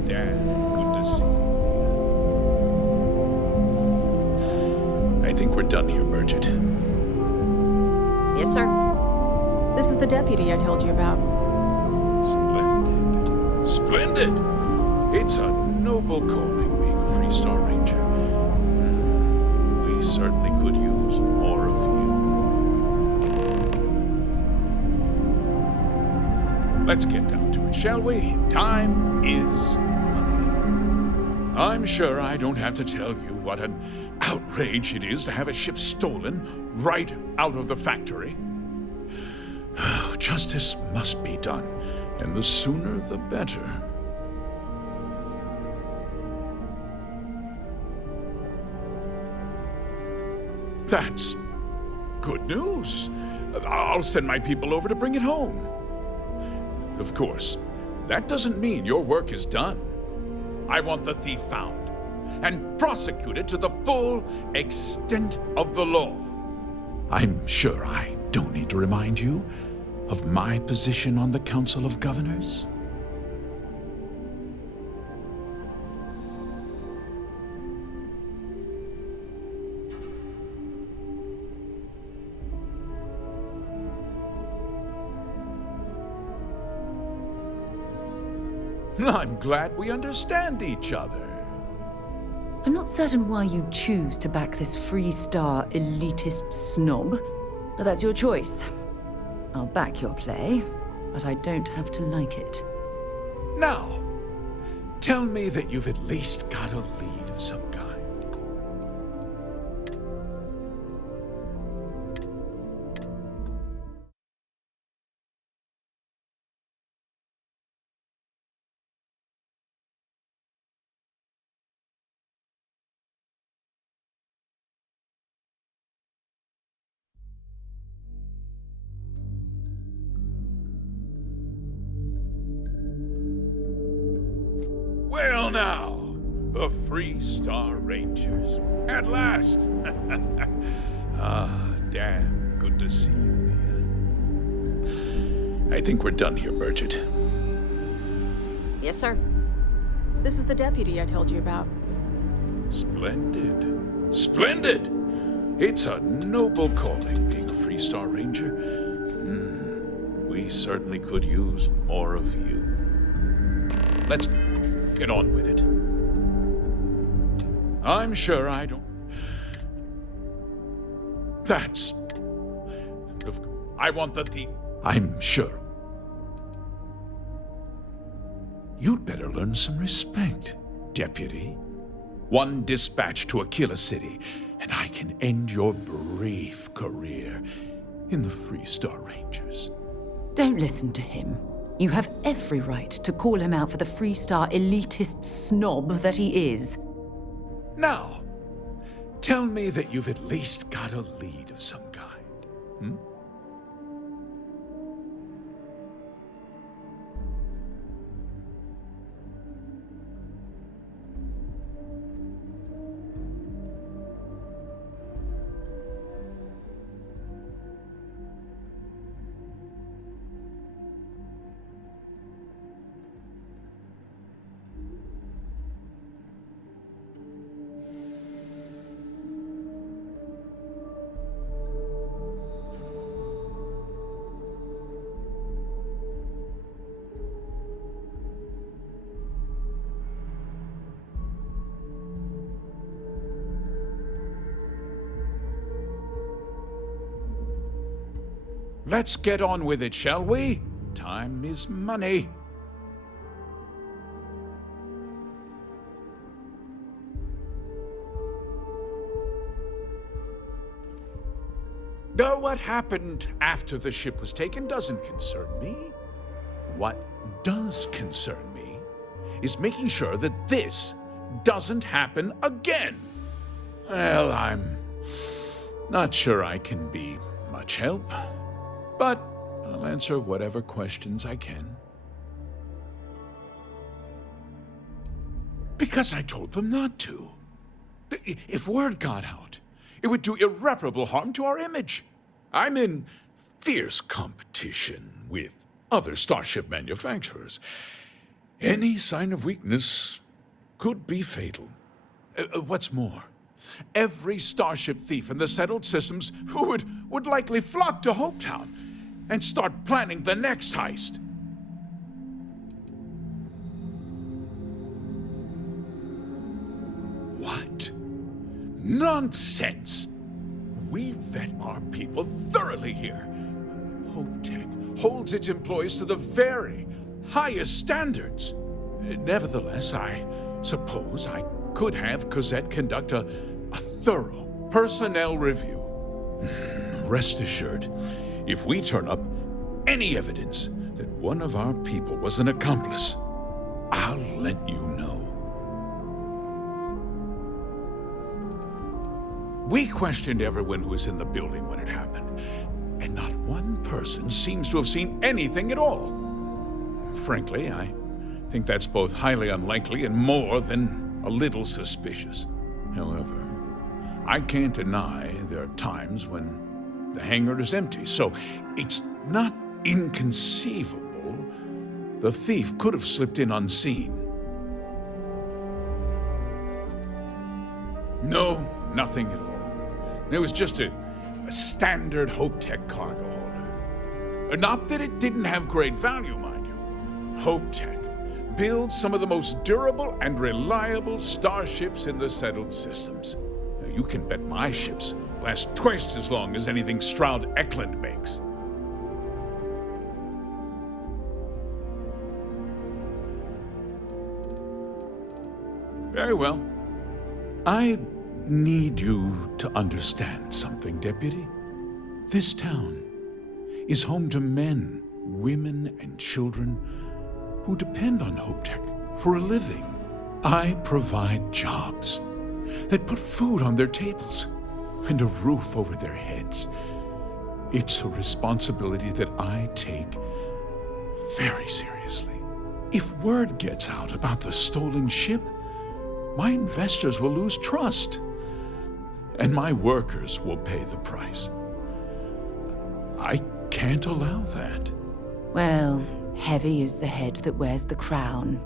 Dad, good to see you. I think we're done here, Bridget. Yes, sir. This is the deputy I told you about. Splendid. Splendid! It's a noble calling being a Freestar Ranger. We certainly could use more of you. Let's get down to it, shall we? Time is money. I'm sure I don't have to tell you what an outrage it is to have a ship stolen right out of the factory. Justice must be done, and the sooner the better. That's good news. I'll send my people over to bring it home. Of course, that doesn't mean your work is done. I want the thief found and prosecuted to the full extent of the law. I'm sure I don't need to remind you of my position on the Council of Governors. I'm glad we understand each other. I'm not certain why you choose to back this Freestar elitist snob, but that's your choice. I'll back your play, but I don't have to like it. Now, tell me that you've at least got a lead of some kind. Well now, the Freestar Rangers. At last! Ah, damn good to see you, Mia. I think we're done here, Bridget. Yes, sir. This is the deputy I told you about. Splendid. Splendid! It's a noble calling, being a Freestar Ranger. We certainly could use more of you. Let's get on with it. I'm sure I don't... That's... I want the thief. I'm sure. You'd better learn some respect, Deputy. One dispatch to Aquila City, and I can end your brief career in the Freestar Rangers. Don't listen to him. You have every right to call him out for the Freestar elitist snob that he is. Now, tell me that you've at least got a lead of some kind. Let's get on with it, shall we? Time is money. Though what happened after the ship was taken doesn't concern me. What does concern me is making sure that this doesn't happen again. Well, I'm not sure I can be much help, but I'll answer whatever questions I can. Because I told them not to. If word got out, it would do irreparable harm to our image. I'm in fierce competition with other starship manufacturers. Any sign of weakness could be fatal. What's more, every starship thief in the settled systems would likely flock to Hopetown and start planning the next heist. What? Nonsense! We vet our people thoroughly here. HopeTech holds its employees to the very highest standards. Nevertheless, I suppose I could have Cosette conduct a thorough personnel review. Rest assured, if we turn up any evidence that one of our people was an accomplice, I'll let you know. We questioned everyone who was in the building when it happened, and not one person seems to have seen anything at all. Frankly, I think that's both highly unlikely and more than a little suspicious. However, I can't deny there are times when the hangar is empty, so it's not inconceivable the thief could have slipped in unseen. No, nothing at all. It was just a standard HopeTech cargo holder. Not that it didn't have great value, mind you. HopeTech build some of the most durable and reliable starships in the settled systems. Now, you can bet my ships last twice as long as anything Stroud Eklund makes. Very well. I need you to understand something, Deputy. This town is home to men, women, and children who depend on HopeTech for a living. I provide jobs that put food on their tables and a roof over their heads. It's a responsibility that I take very seriously. If word gets out about the stolen ship, my investors will lose trust, and my workers will pay the price. I can't allow that. Well, heavy is the head that wears the crown.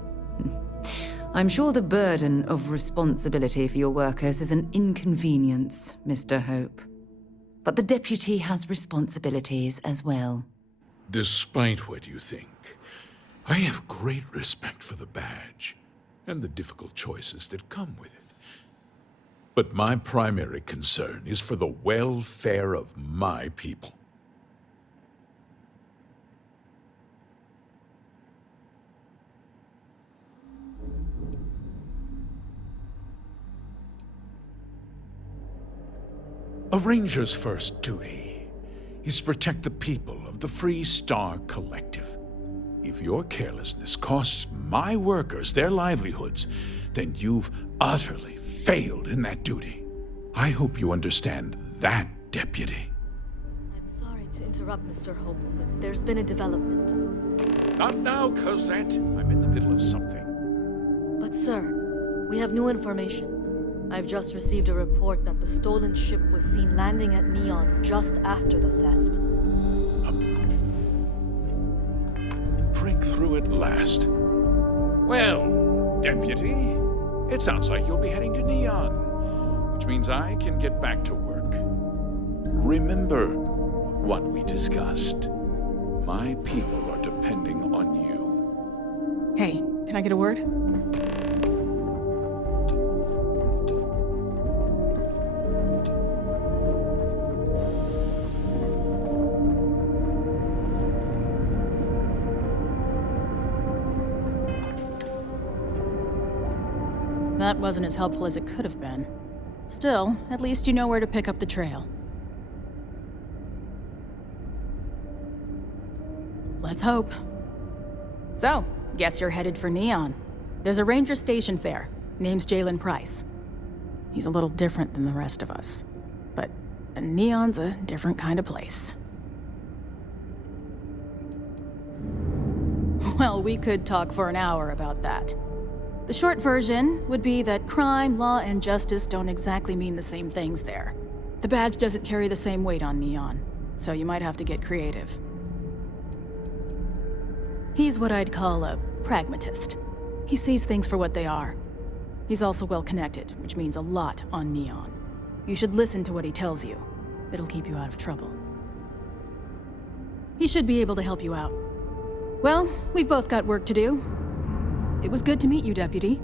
I'm sure the burden of responsibility for your workers is an inconvenience, Mr. Hope. But the deputy has responsibilities as well. Despite what you think, I have great respect for the badge and the difficult choices that come with it. But my primary concern is for the welfare of my people. A ranger's first duty is to protect the people of the Freestar Collective. If your carelessness costs my workers their livelihoods, then you've utterly failed in that duty. I hope you understand that, Deputy. I'm sorry to interrupt, Mr. Hope, but there's been a development. Not now, Cosette. I'm in the middle of something. But sir, we have new information. I've just received a report that the stolen ship was seen landing at Neon just after the theft. Breakthrough at last. Well, Deputy, it sounds like you'll be heading to Neon, which means I can get back to work. Remember what we discussed. My people are depending on you. Hey, can I get a word? That wasn't as helpful as it could have been. Still, at least you know where to pick up the trail. Let's hope. So, guess you're headed for Neon. There's a ranger stationed there. Name's Jalen Price. He's a little different than the rest of us. But Neon's a different kind of place. Well, we could talk for an hour about that. The short version would be that crime, law, and justice don't exactly mean the same things there. The badge doesn't carry the same weight on Neon, so you might have to get creative. He's what I'd call a pragmatist. He sees things for what they are. He's also well-connected, which means a lot on Neon. You should listen to what he tells you. It'll keep you out of trouble. He should be able to help you out. Well, we've both got work to do. It was good to meet you, Deputy.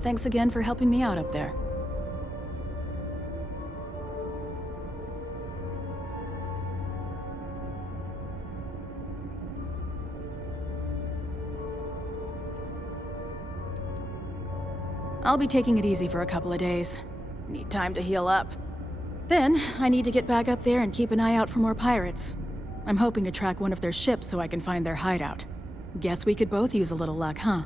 Thanks again for helping me out up there. I'll be taking it easy for a couple of days. Need time to heal up. Then, I need to get back up there and keep an eye out for more pirates. I'm hoping to track one of their ships so I can find their hideout. Guess we could both use a little luck, huh?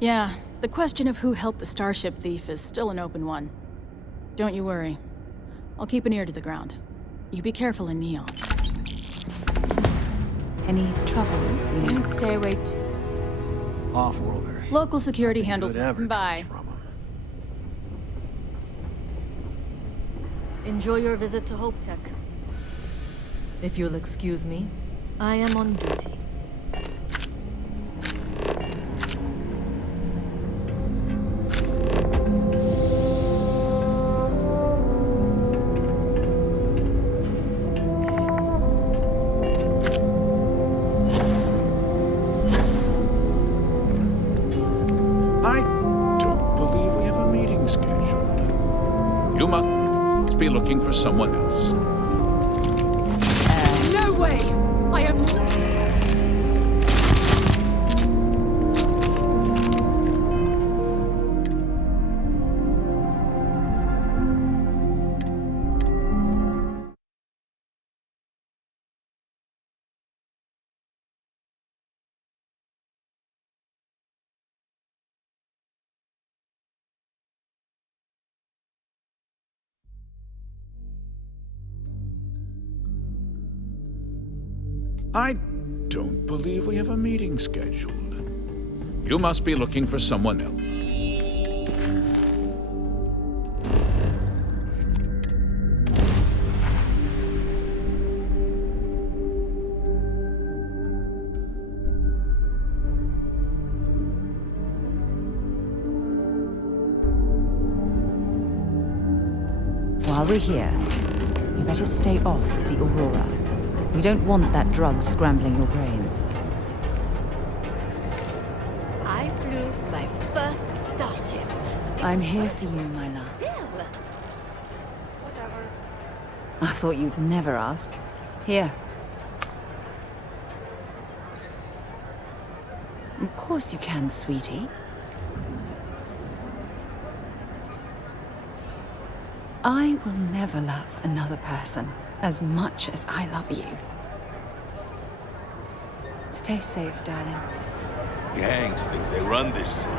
Yeah, the question of who helped the starship thief is still an open one. Don't you worry. I'll keep an ear to the ground. You be careful in Neon. Any troubles? Don't stay away. Off-worlders. Local security handles. Bye. Enjoy your visit to HopeTech. If you'll excuse me, I am on duty. meeting scheduled. You must be looking for someone else. No way! I am not. I don't believe we have a meeting scheduled. You must be looking for someone else. While we're here, you better stay off the Aurora. We don't want that drug scrambling your brains. I flew my first starship. I'm here for you, my love. Still. Whatever. I thought you'd never ask. Here. Of course you can, sweetie. I will never love another person as much as I love you. Stay safe, darling. Gangs think they run this city.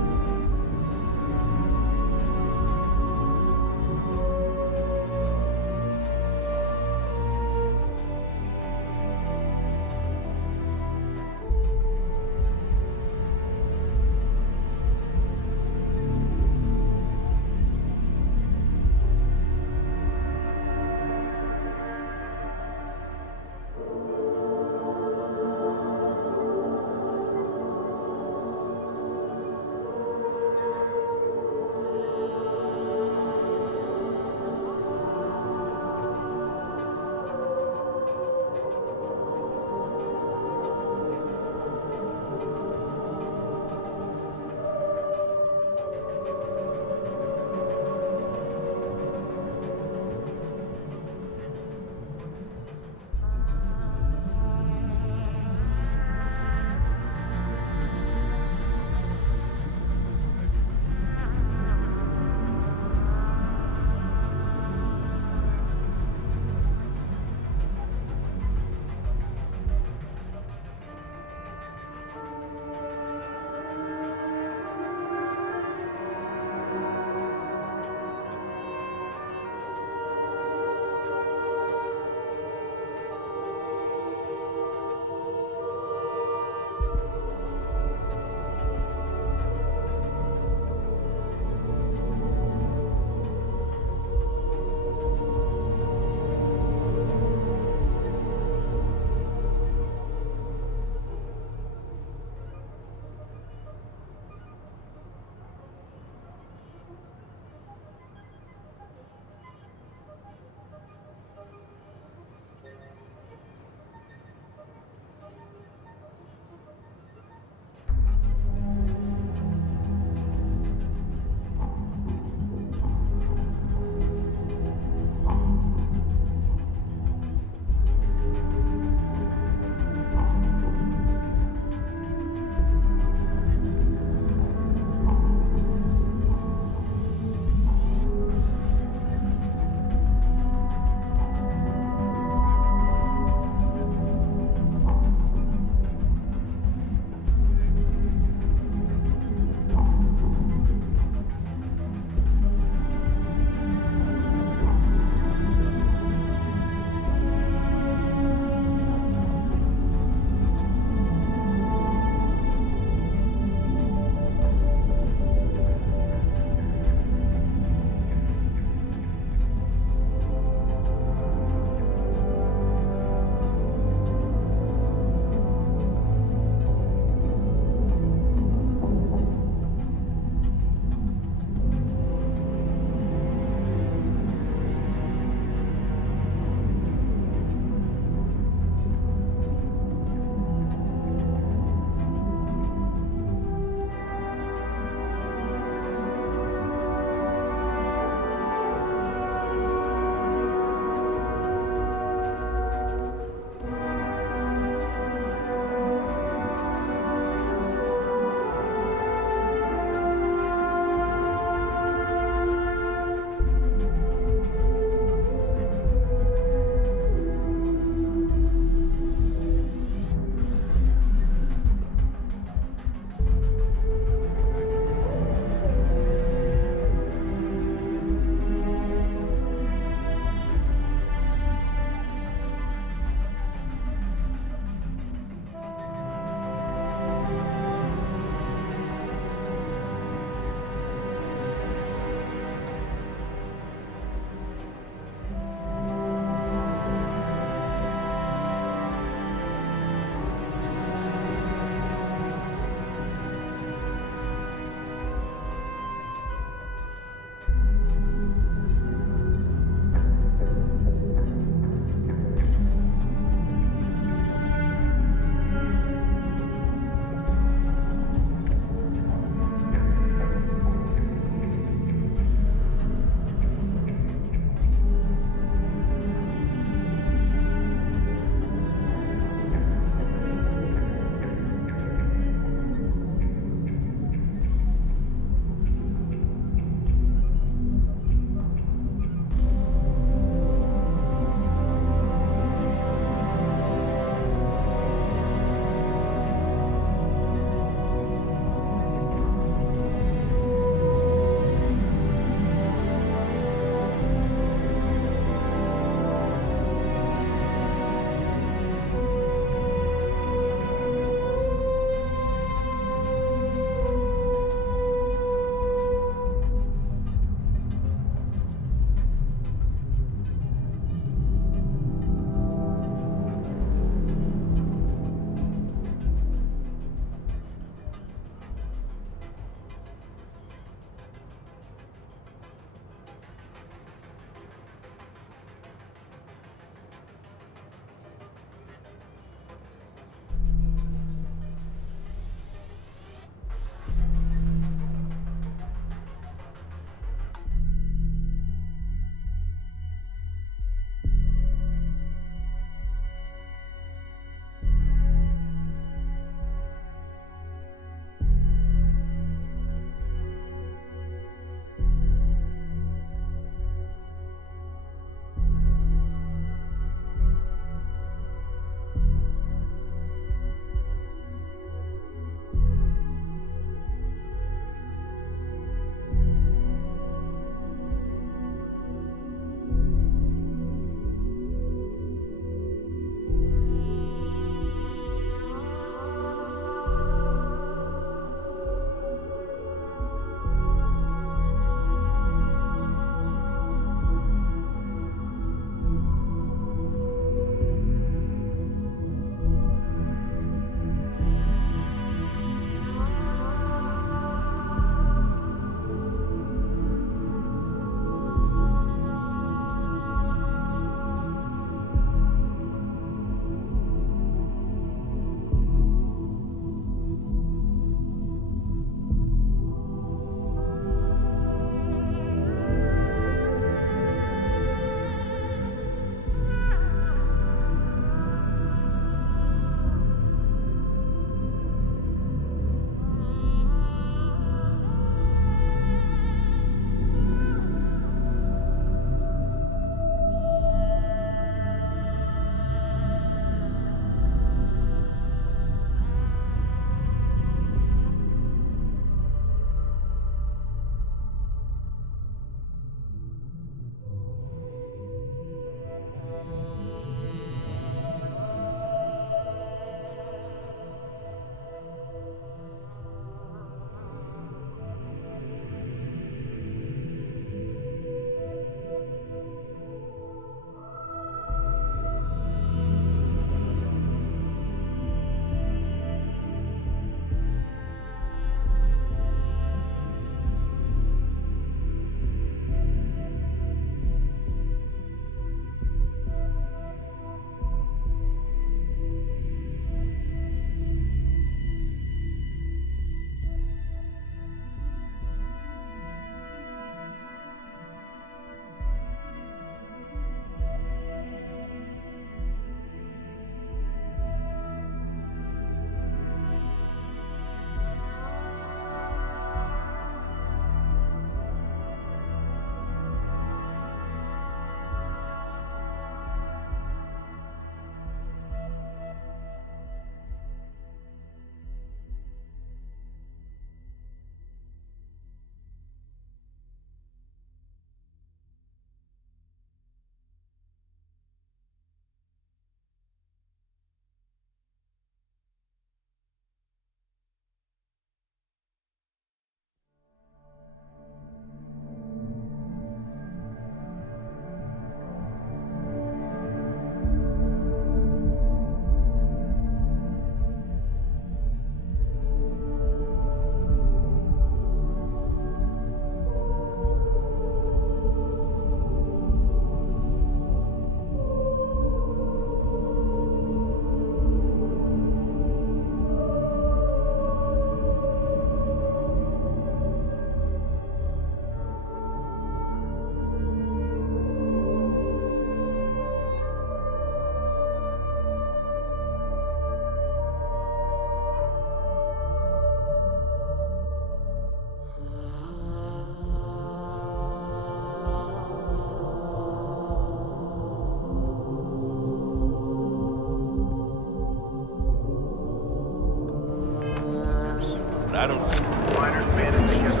I don't see... Miners managing us.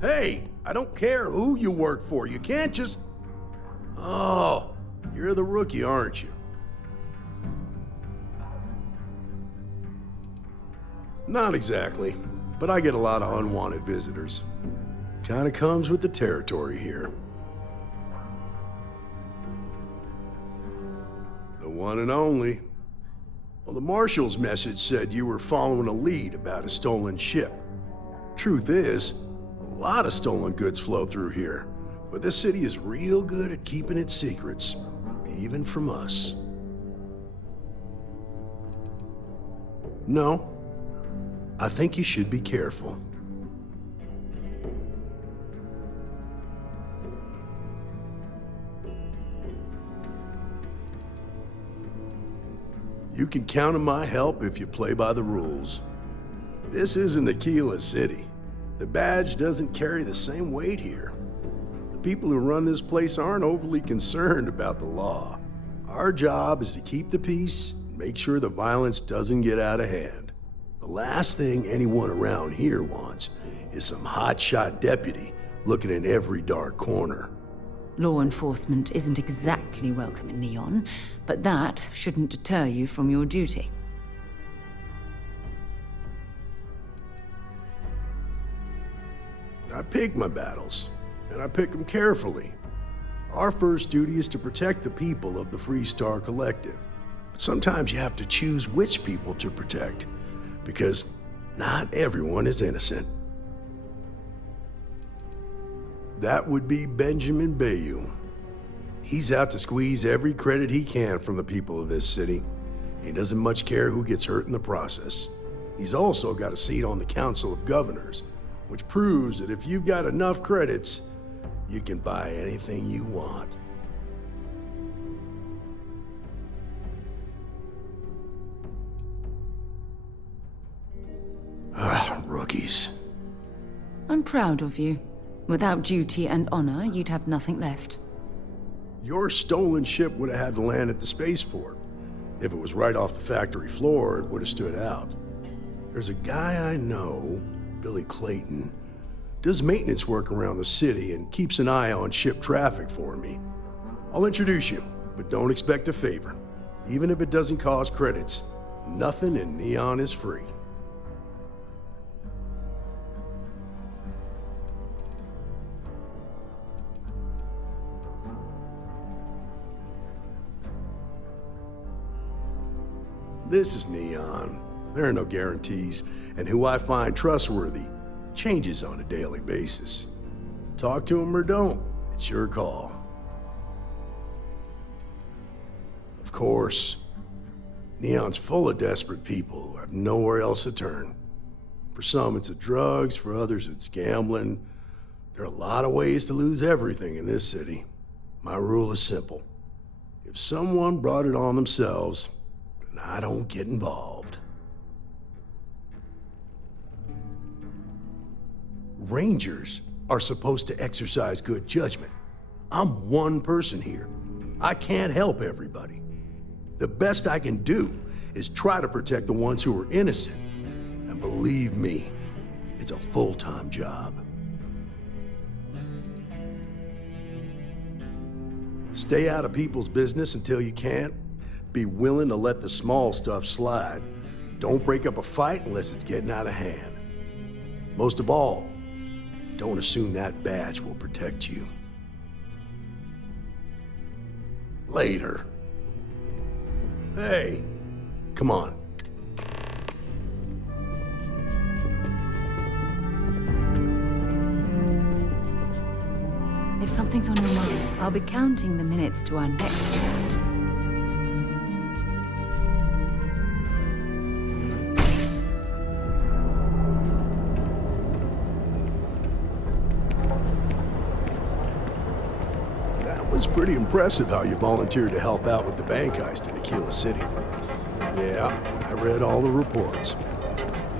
Hey, I don't care who you work for. You can't just... Oh, you're the rookie, aren't you? Not exactly, but I get a lot of unwanted visitors. Kinda comes with the territory here. The one and only. Well, the Marshal's message said you were following a lead about a stolen ship. Truth is, a lot of stolen goods flow through here, but this city is real good at keeping its secrets, even from us. No, I think you should be careful. You can count on my help if you play by the rules. This isn't Aquila City. The badge doesn't carry the same weight here. The people who run this place aren't overly concerned about the law. Our job is to keep the peace and make sure the violence doesn't get out of hand. The last thing anyone around here wants is some hotshot deputy looking in every dark corner. Law enforcement isn't exactly welcome in Neon, but that shouldn't deter you from your duty. I pick my battles, and I pick them carefully. Our first duty is to protect the people of the Freestar Collective. But sometimes you have to choose which people to protect, because not everyone is innocent. That would be Benjamin Bayou. He's out to squeeze every credit he can from the people of this city. He doesn't much care who gets hurt in the process. He's also got a seat on the Council of Governors, which proves that if you've got enough credits, you can buy anything you want. Rookies. I'm proud of you. Without duty and honor, you'd have nothing left. Your stolen ship would have had to land at the spaceport. If it was right off the factory floor, it would have stood out. There's a guy I know, Billy Clayton, does maintenance work around the city and keeps an eye on ship traffic for me. I'll introduce you, but don't expect a favor. Even if it doesn't cause credits, nothing in Neon is free. This is Neon. There are no guarantees, and who I find trustworthy changes on a daily basis. Talk to him or don't, it's your call. Of course, Neon's full of desperate people who have nowhere else to turn. For some, it's the drugs, for others, it's gambling. There are a lot of ways to lose everything in this city. My rule is simple. If someone brought it on themselves, then I don't get involved. Rangers are supposed to exercise good judgment. I'm one person here. I can't help everybody. The best I can do is try to protect the ones who are innocent. And believe me, it's a full-time job. Stay out of people's business until you can. Be willing to let the small stuff slide. Don't break up a fight unless it's getting out of hand. Most of all, don't assume that badge will protect you. Later. Hey, come on. If something's on your mind, I'll be counting the minutes to our next chat. That was pretty impressive how you volunteered to help out with the bank heist in Aquila City. Yeah, I read all the reports.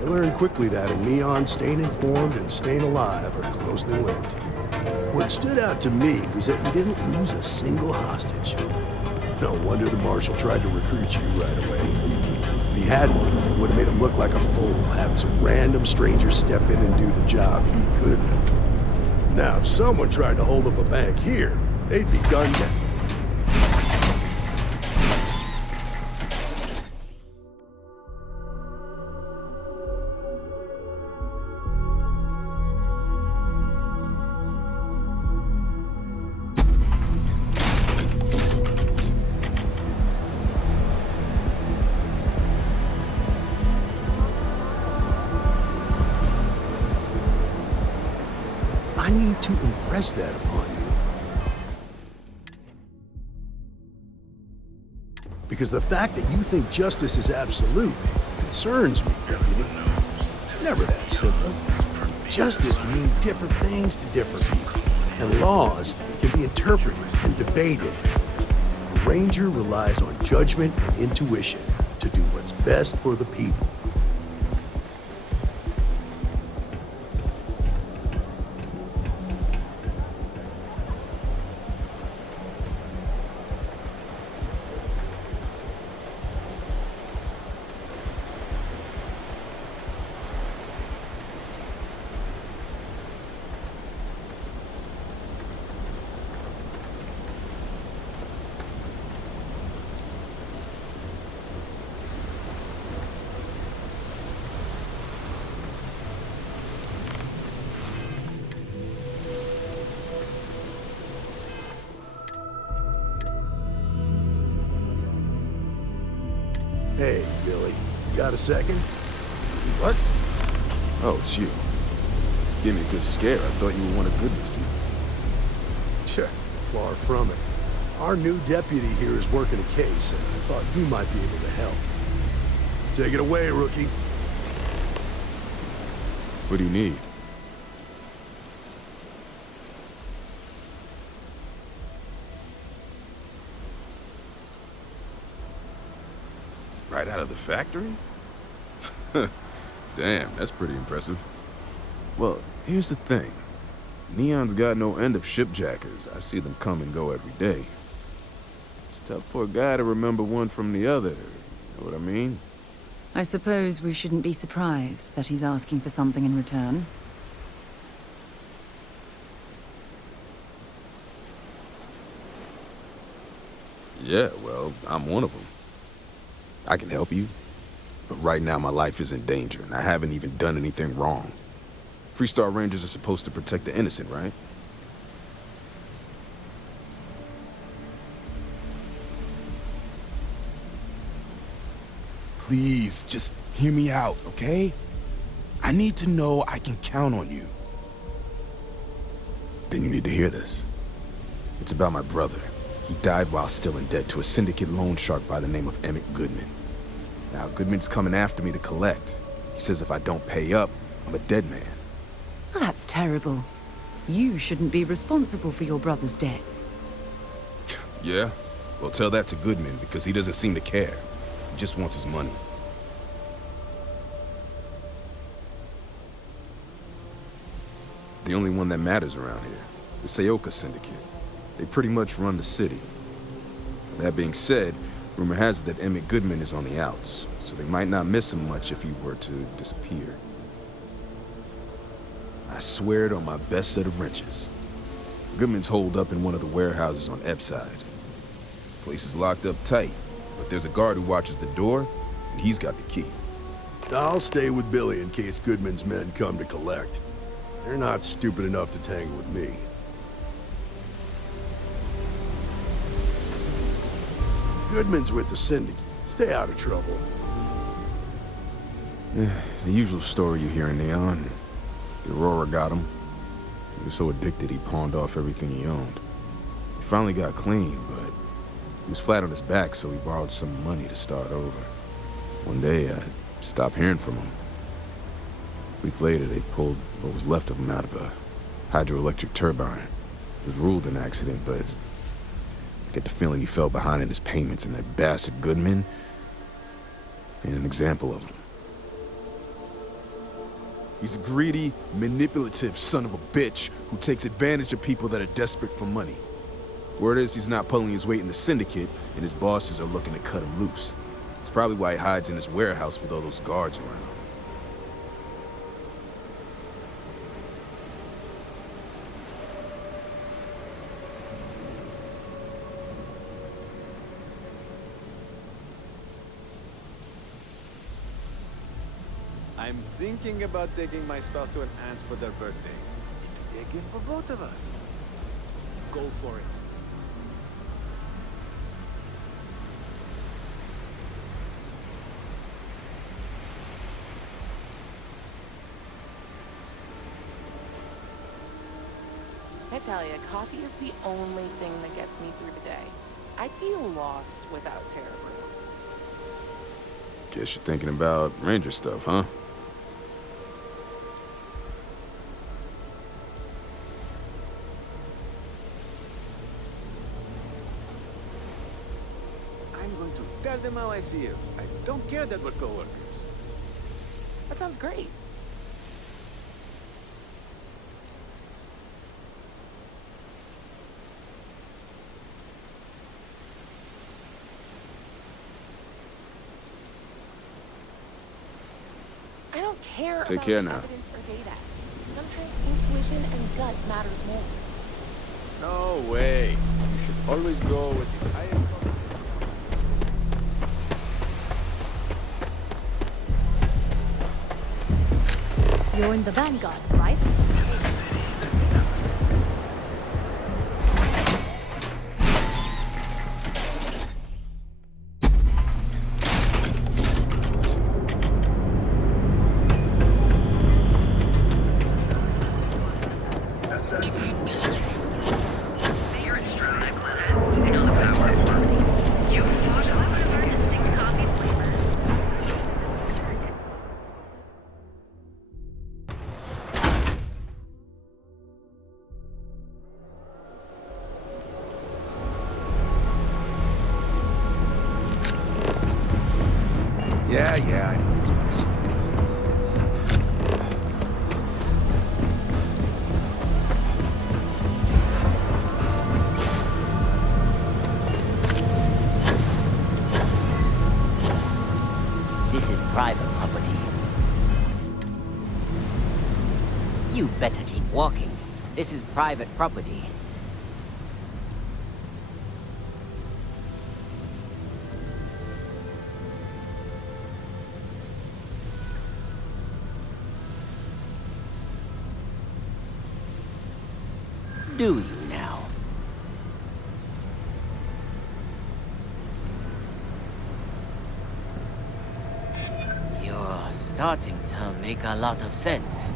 It I learned quickly that in Neon, staying informed and staying alive are closely linked. What stood out to me was that you didn't lose a single hostage. No wonder the Marshal tried to recruit you right away. If he hadn't, it would have made him look like a fool, having some random stranger step in and do the job he couldn't. Now, if someone tried to hold up a bank here, they'd be gunned down. I need to impress that upon you. Because the fact that you think justice is absolute concerns me, Deputy. It's never that simple. Justice can mean different things to different people, and laws can be interpreted and debated. A ranger relies on judgment and intuition to do what's best for the people. Hey, Billy, you got a second? What? Oh, it's you. Gave me a good scare. I thought you were one of Goodman's people. Sure, far from it. Our new deputy here is working a case, and I thought you might be able to help. Take it away, rookie. What do you need? Right out of the factory? Damn, that's pretty impressive. Well, here's the thing. Neon's got no end of shipjackers. I see them come and go every day. It's tough for a guy to remember one from the other. You know what I mean? I suppose we shouldn't be surprised that he's asking for something in return. Yeah, well, I'm one of them. I can help you, but right now my life is in danger, and I haven't even done anything wrong. Freestar Rangers are supposed to protect the innocent, right? Please, just hear me out, okay? I need to know I can count on you. Then you need to hear this. It's about my brother. He died while still in debt to a syndicate loan shark by the name of Emmett Goodman. Now, Goodman's coming after me to collect. He says if I don't pay up, I'm a dead man. That's terrible. You shouldn't be responsible for your brother's debts. Yeah? Well, tell that to Goodman, because he doesn't seem to care. He just wants his money. The only one that matters around here, the Seoka Syndicate. They pretty much run the city. That being said, rumor has it that Emmett Goodman is on the outs, so they might not miss him much if he were to disappear. I swear it on my best set of wrenches. Goodman's holed up in one of the warehouses on Epside. The place is locked up tight, but there's a guard who watches the door, and he's got the key. I'll stay with Billy in case Goodman's men come to collect. They're not stupid enough to tangle with me. Goodman's with the Syndicate. Stay out of trouble. The usual story you hear in Neon. The Aurora got him. He was so addicted he pawned off everything he owned. He finally got clean, but he was flat on his back, so he borrowed some money to start over. One day, I stopped hearing from him. A week later, they pulled what was left of him out of a hydroelectric turbine. It was ruled an accident, but I get the feeling he fell behind in his payments, and that bastard Goodman ain't an example of him. He's a greedy, manipulative son of a bitch who takes advantage of people that are desperate for money. Word is he's not pulling his weight in the syndicate, and his bosses are looking to cut him loose. It's probably why he hides in his warehouse with all those guards around. I'm thinking about taking my spouse to an aunt's for their birthday. It would be a gift for both of us. Go for it. I tell you, coffee is the only thing that gets me through the day. I'd be lost without Terra Brew. Guess you're thinking about Ranger stuff, huh? I'm going to tell them how I feel. I don't care that we're co-workers. That sounds great. I don't care Take about care now. evidence or data. Sometimes intuition and gut matters more. No way. You should always go with the highest. You're in the Vanguard, right? Yeah, I know these mistakes. This is private property. You better keep walking. This is private property. Do you now? You're starting to make a lot of sense.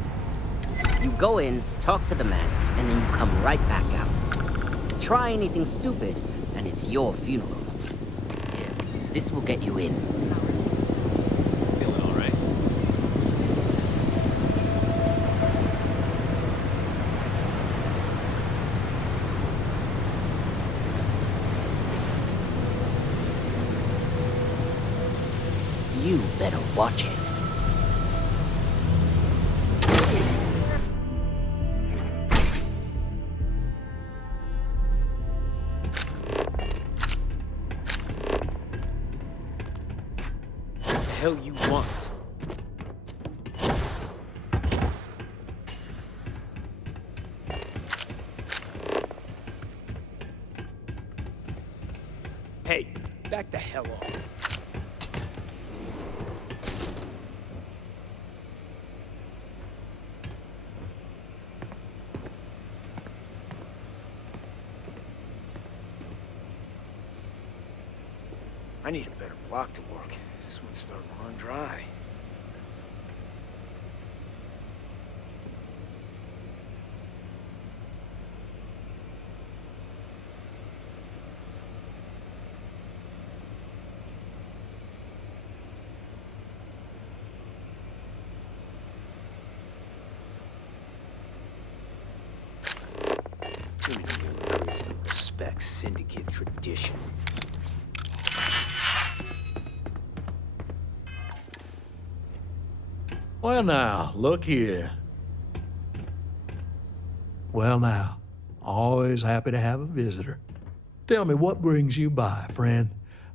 You go in, talk to the man, and then you come right back out. Try anything stupid, and it's your funeral. Here, this will get you in. Feeling all right? You better watch it. What the hell you want? Hey, back the hell off. I need a better block to work. This one's starting to run dry. Too many recruits don't respect syndicate tradition. Well now, look here. Well now, always happy to have a visitor. Tell me, what brings you by, friend?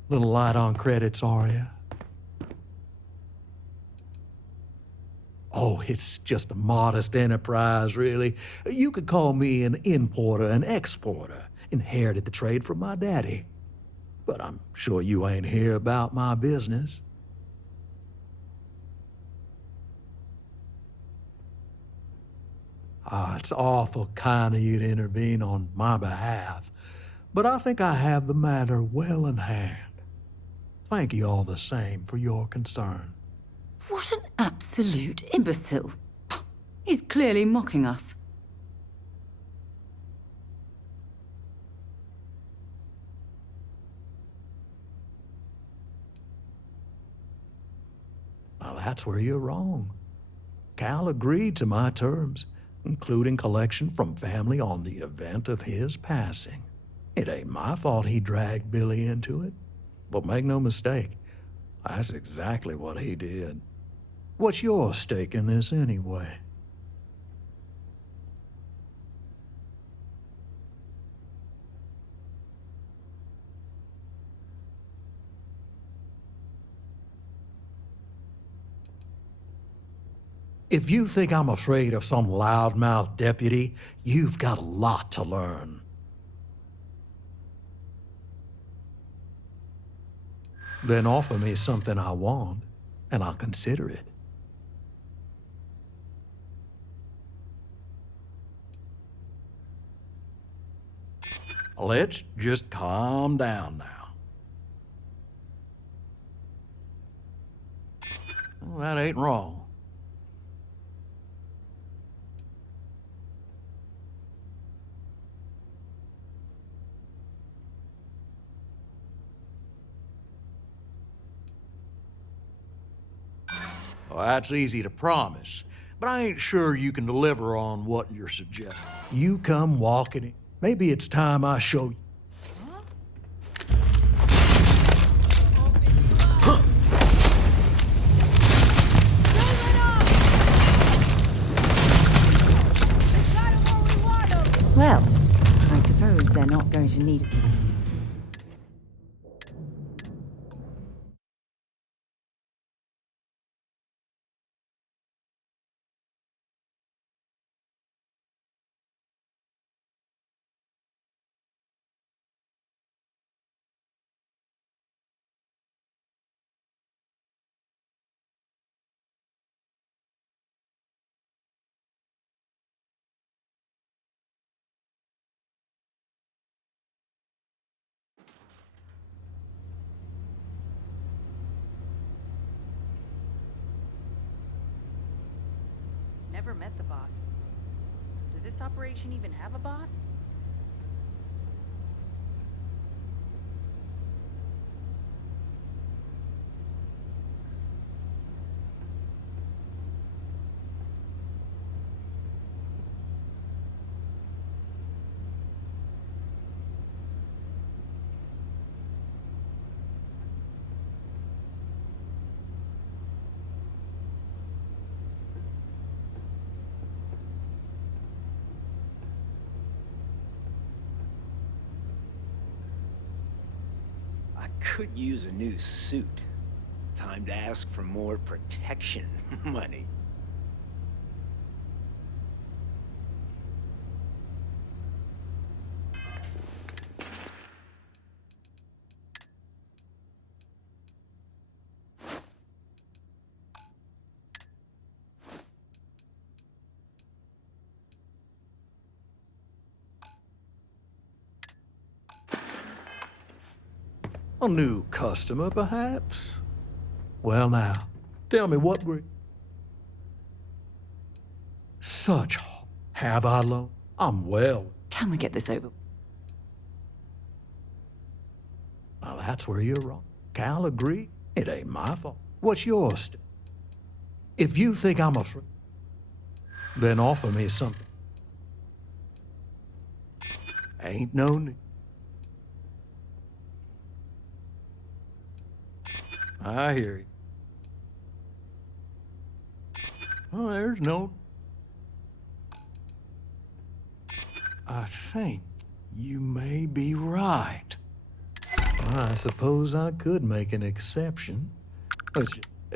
Little light on credits, are you? Oh, it's just a modest enterprise, really. You could call me an importer and exporter. Inherited the trade from my daddy. But I'm sure you ain't here about my business. It's awful kind of you to intervene on my behalf, but I think I have the matter well in hand. Thank you all the same for your concern. What an absolute imbecile. He's clearly mocking us. Now that's where you're wrong. Cal agreed to my terms, including collection from family on the event of his passing. It ain't my fault he dragged Billy into it. But make no mistake, that's exactly what he did. What's your stake in this anyway? If you think I'm afraid of some loudmouth deputy, you've got a lot to learn. Then offer me something I want, and I'll consider it. Let's just calm down now. Well, that ain't wrong. Well, that's easy to promise, but I ain't sure you can deliver on what you're suggesting. You come walking in. Maybe it's time I show you. Well, I suppose they're not going to need it. Never met the boss. Does this operation even have a boss? I could use a new suit. Time to ask for more protection money. A new customer, perhaps? Well now, tell me what we're... Such have I loan? I'm well. Can we get this over? Now that's where you're wrong. Cal agreed. It ain't my fault. What's yours? If you think I'm afraid, then offer me something. Ain't no need. I hear you. Oh, there's no... I think you may be right. I suppose I could make an exception. But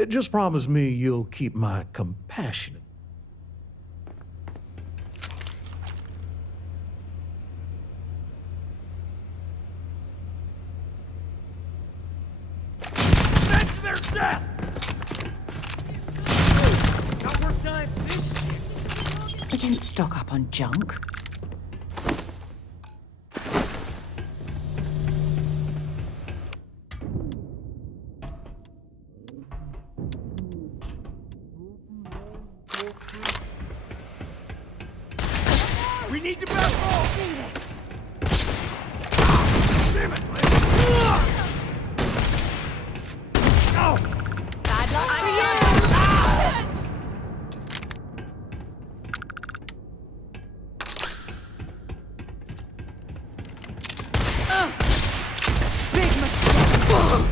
just promise me you'll keep my compassionate. That's their death! Got work done. I don't stock up on junk. We need to back off! Damn it! No! Bad luck for you! Big mistake!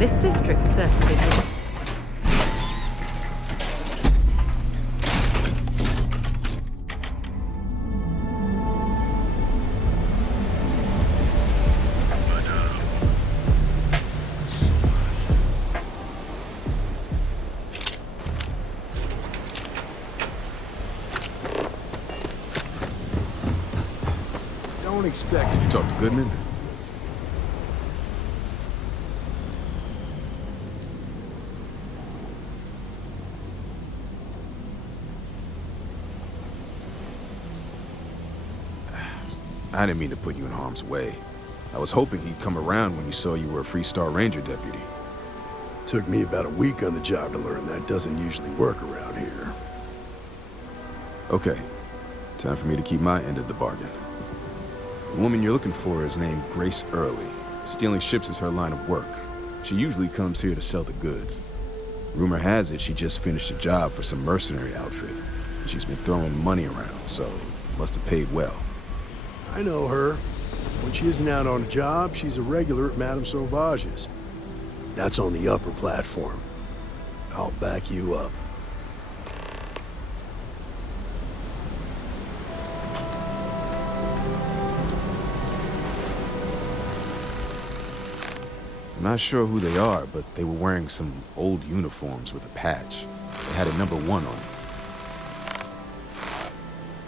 This district certainly has... Don't expect You talk to Goodman? I didn't mean to put you in harm's way. I was hoping he'd come around when he saw you were a Freestar Ranger deputy. Took me about a week on the job to learn that doesn't usually work around here. Okay, time for me to keep my end of the bargain. The woman you're looking for is named Grace Early. Stealing ships is her line of work. She usually comes here to sell the goods. Rumor has it she just finished a job for some mercenary outfit. She's been throwing money around, so must have paid well. I know her. When she isn't out on a job, she's a regular at Madame Sauvage's. That's on the upper platform. I'll back you up. I'm not sure who they are, but they were wearing some old uniforms with a patch. They had a number 1 on it.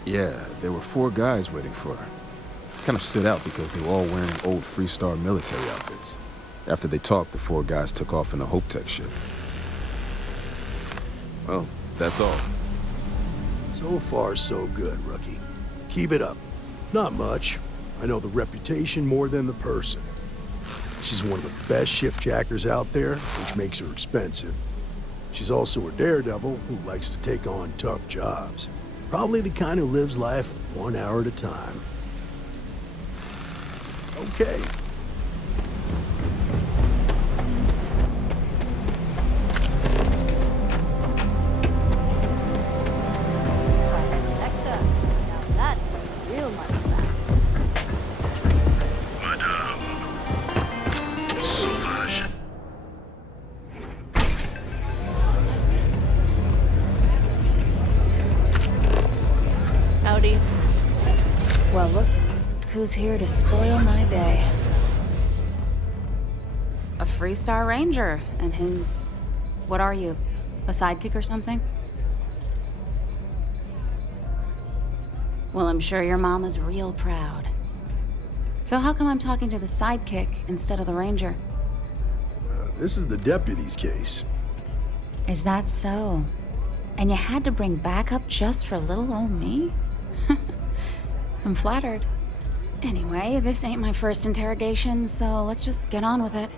Yeah, there were 4 guys waiting for her. Kind of stood out because they were all wearing old Freestar military outfits. After they talked, the 4 guys took off in the Hope Tech ship. Well, that's all. So far, so good, rookie. Keep it up. Not much. I know the reputation more than the person. She's one of the best shipjackers out there, which makes her expensive. She's also a daredevil who likes to take on tough jobs. Probably the kind who lives life 1 hour at a time. Okay. Private sector. Now that's where the real money's at. Howdy. Well, look who's here to spoil my day. A Freestar Ranger and his... What are you? A sidekick or something? Well, I'm sure your mama's real proud. So how come I'm talking to the sidekick instead of the ranger? This is the deputy's case. Is that so? And you had to bring backup just for little old me? I'm flattered. Anyway, this ain't my first interrogation, so let's just get on with it.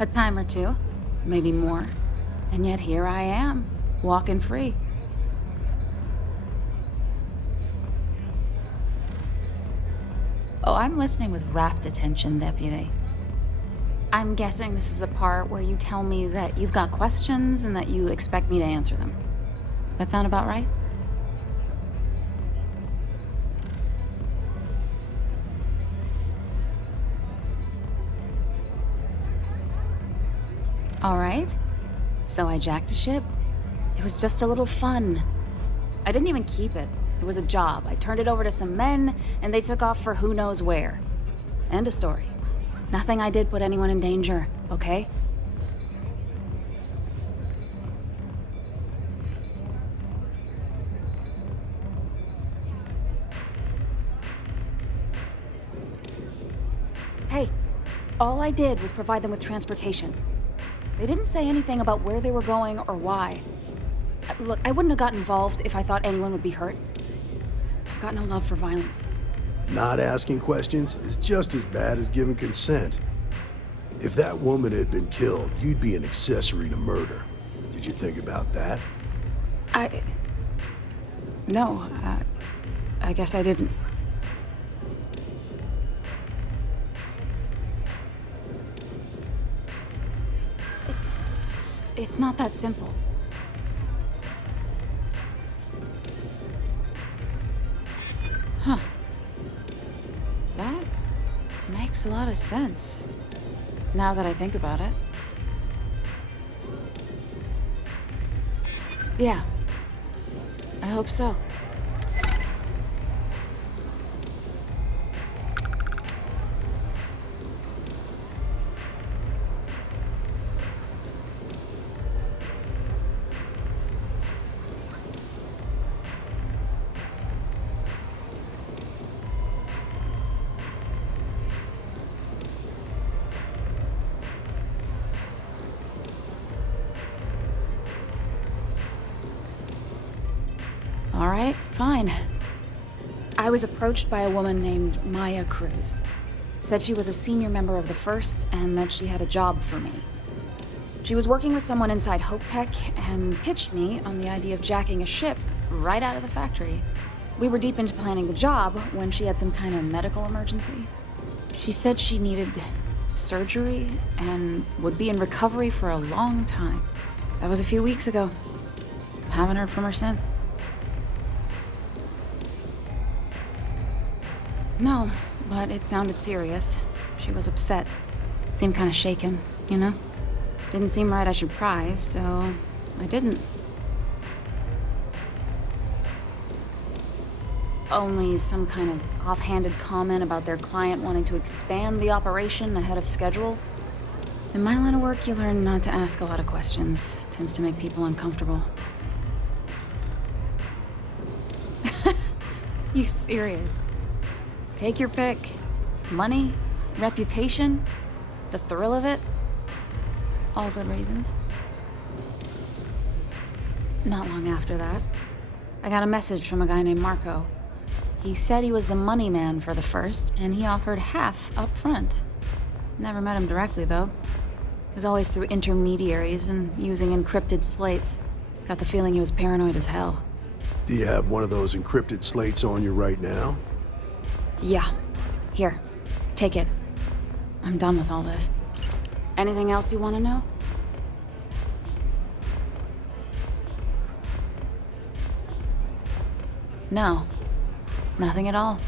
A time or two, maybe more. And yet here I am, walking free. Oh, I'm listening with rapt attention, Deputy. I'm guessing this is the part where you tell me that you've got questions and that you expect me to answer them. That sound about right? All right. So I jacked a ship. It was just a little fun. I didn't even keep it. It was a job. I turned it over to some men, and they took off for who knows where. End of story. Nothing I did put anyone in danger, okay? Hey, all I did was provide them with transportation. They didn't say anything about where they were going or why. Look, I wouldn't have gotten involved if I thought anyone would be hurt. I've got no love for violence. Not asking questions is just as bad as giving consent. If that woman had been killed, you'd be an accessory to murder. Did you think about that? No, I guess I didn't. It's not that simple. Huh. Makes a lot of sense, now that I think about it. Yeah, I hope so. All right, fine. I was approached by a woman named Maya Cruz. Said she was a senior member of the First and that she had a job for me. She was working with someone inside Hope Tech and pitched me on the idea of jacking a ship right out of the factory. We were deep into planning the job when she had some kind of medical emergency. She said she needed surgery and would be in recovery for a long time. That was a few weeks ago. Haven't heard from her since. No, but it sounded serious. She was upset. Seemed kind of shaken, you know? Didn't seem right I should pry, so I didn't. Only some kind of offhanded comment about their client wanting to expand the operation ahead of schedule. In my line of work, you learn not to ask a lot of questions. Tends to make people uncomfortable. You serious? Take your pick. Money, reputation, the thrill of it. All good reasons. Not long after that, I got a message from a guy named Marco. He said he was the money man for the First, and he offered half up front. Never met him directly, though. It was always through intermediaries and using encrypted slates. Got the feeling he was paranoid as hell. Do you have one of those encrypted slates on you right now? Yeah. Here. Take it. I'm done with all this. Anything else you want to know? No. Nothing at all.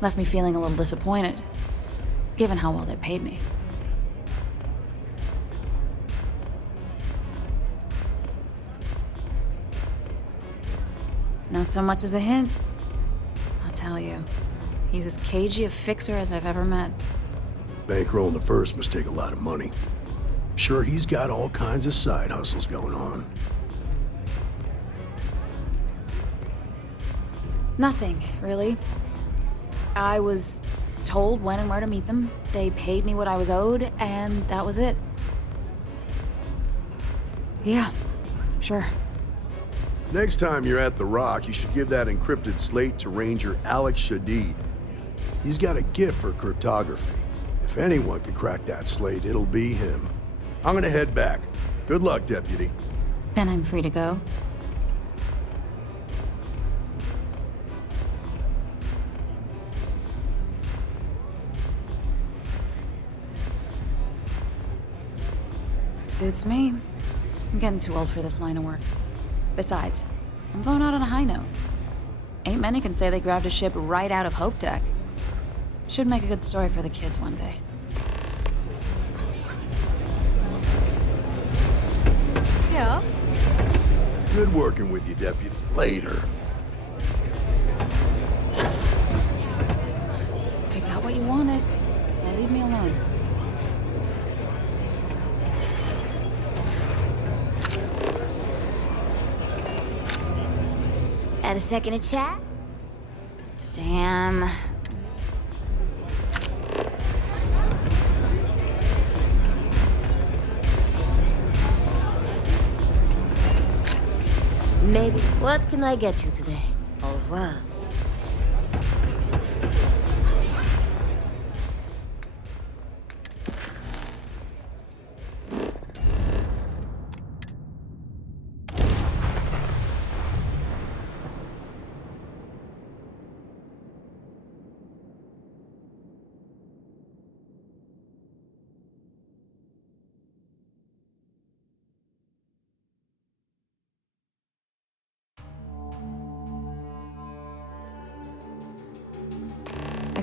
Left me feeling a little disappointed, given how well they paid me. Not so much as a hint. I'll tell you, he's as cagey a fixer as I've ever met. Bankrolling the First must take a lot of money. I'm sure he's got all kinds of side hustles going on. Nothing, really. I was told when and where to meet them. They paid me what I was owed, and that was it. Yeah, sure. Next time you're at the Rock, you should give that encrypted slate to Ranger Alex Shadid. He's got a gift for cryptography. If anyone could crack that slate, it'll be him. I'm gonna head back. Good luck, Deputy. Then I'm free to go. Suits me. I'm getting too old for this line of work. Besides, I'm going out on a high note. Ain't many can say they grabbed a ship right out of Hope Tech. Should make a good story for the kids one day. Yeah? Good working with you, Deputy. Later. You got what you wanted. Now leave me alone. Had a second to chat? Damn. Maybe. What can I get you today? Au revoir.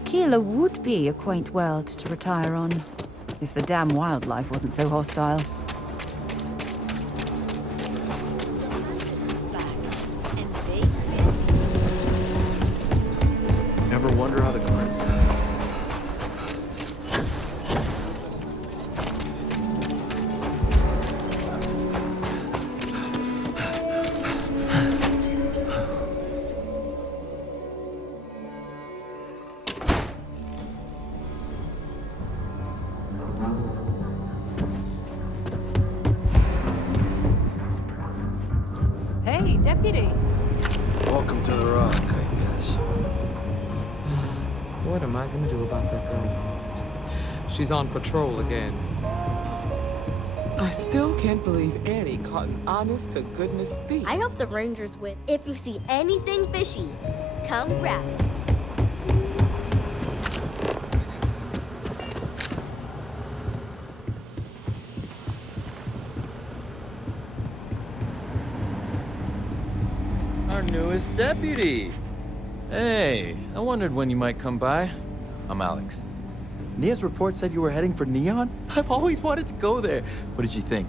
Aquila would be a quaint world to retire on, if the damn wildlife wasn't so hostile. Ever wonder how the climate... Hey, Deputy. Welcome to the Rock, I guess. What am I gonna do about that girl? She's on patrol again. I still can't believe Annie caught an honest-to-goodness thief. I hope the Rangers win. If you see anything fishy, come grab it. Our newest deputy. Hey, I wondered when you might come by. I'm Alex. Nia's report said you were heading for Neon? I've always wanted to go there. What did you think?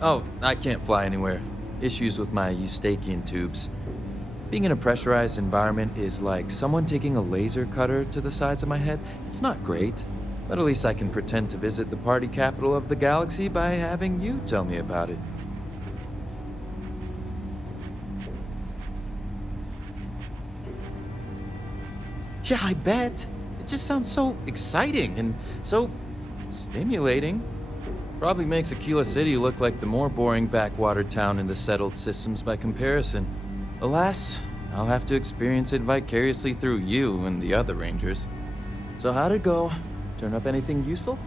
Oh, I can't fly anywhere. Issues with my Eustachian tubes. Being in a pressurized environment is like someone taking a laser cutter to the sides of my head. It's not great, but at least I can pretend to visit the party capital of the galaxy by having you tell me about it. Yeah, I bet. It just sounds so exciting and so stimulating. Probably makes Aquila City look like the more boring backwater town in the settled systems by comparison. Alas, I'll have to experience it vicariously through you and the other Rangers. So how'd it go? Turn up anything useful?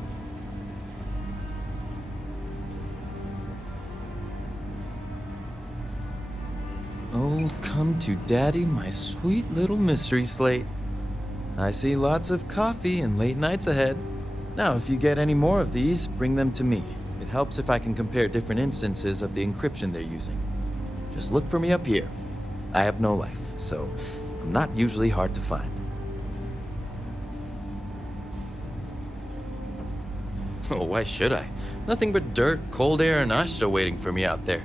Oh, come to Daddy, my sweet little mystery slate. I see lots of coffee and late nights ahead. Now, if you get any more of these, bring them to me. It helps if I can compare different instances of the encryption they're using. Just look for me up here. I have no life, so I'm not usually hard to find. Oh, why should I? Nothing but dirt, cold air, and Asha waiting for me out there.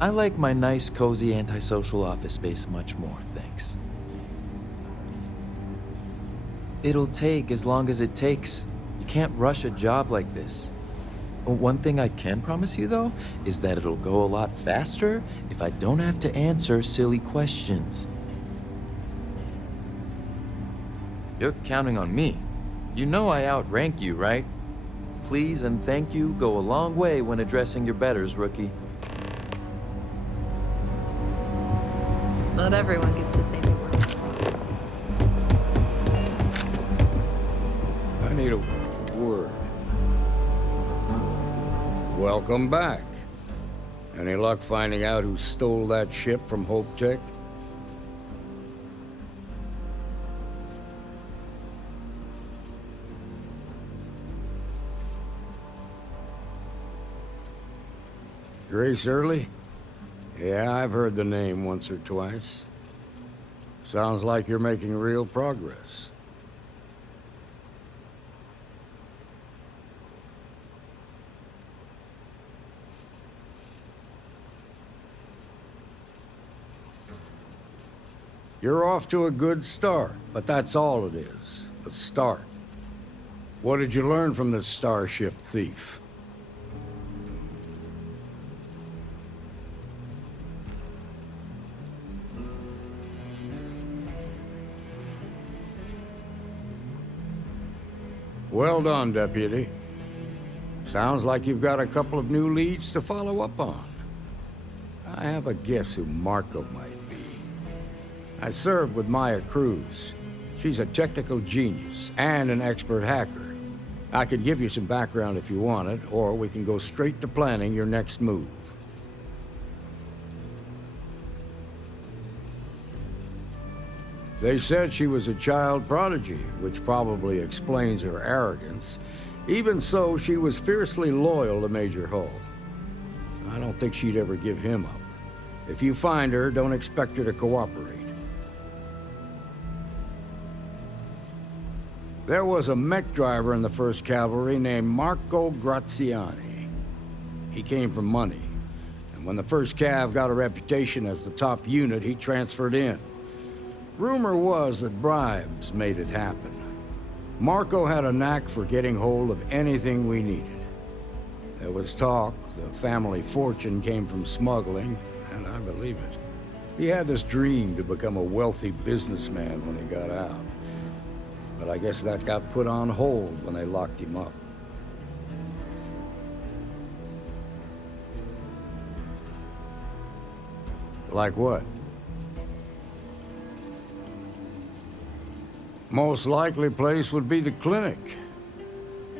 I like my nice, cozy, antisocial office space much more, thanks. It'll take as long as it takes. You can't rush a job like this. One thing I can promise you, though, is that it'll go a lot faster if I don't have to answer silly questions. You're counting on me. You know I outrank you, right? Please and thank you go a long way when addressing your betters, rookie. Not everyone gets to say they were. I need a word. Welcome back. Any luck finding out who stole that ship from Hope Tech? Grace Early? Yeah, I've heard the name once or twice. Sounds like you're making real progress. You're off to a good start, but that's all it is, a start. What did you learn from this starship thief? Well done, Deputy. Sounds like you've got a couple of new leads to follow up on. I have a guess who Marco might be. I served with Maya Cruz. She's a technical genius and an expert hacker. I could give you some background if you want it, or we can go straight to planning your next move. They said she was a child prodigy, which probably explains her arrogance. Even so, she was fiercely loyal to Major Hull. I don't think she'd ever give him up. If you find her, don't expect her to cooperate. There was a mech driver in the 1st Cavalry named Marco Graziani. He came from money, and when the 1st Cav got a reputation as the top unit, he transferred in. Rumor was that bribes made it happen. Marco had a knack for getting hold of anything we needed. There was talk the family fortune came from smuggling, and I believe it. He had this dream to become a wealthy businessman when he got out. But I guess that got put on hold when they locked him up. Like what? Most likely place would be the clinic.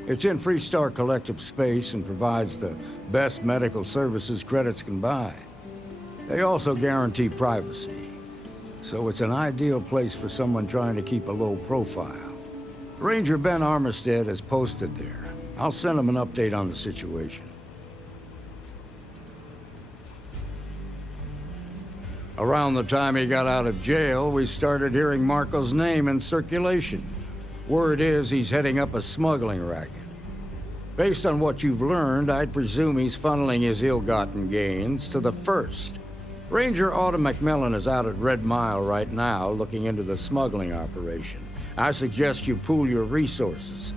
It's in Freestar collective space and provides the best medical services credits can buy. They also guarantee privacy, so it's an ideal place for someone trying to keep a low profile. Ranger Ben Armistead is posted there. I'll send him an update on the situation. Around the time he got out of jail, we started hearing Marco's name in circulation. Word is he's heading up a smuggling racket. Based on what you've learned, I'd presume he's funneling his ill-gotten gains to the 1st. Ranger Autumn McMillan is out at Red Mile right now, looking into the smuggling operation. I suggest you pool your resources.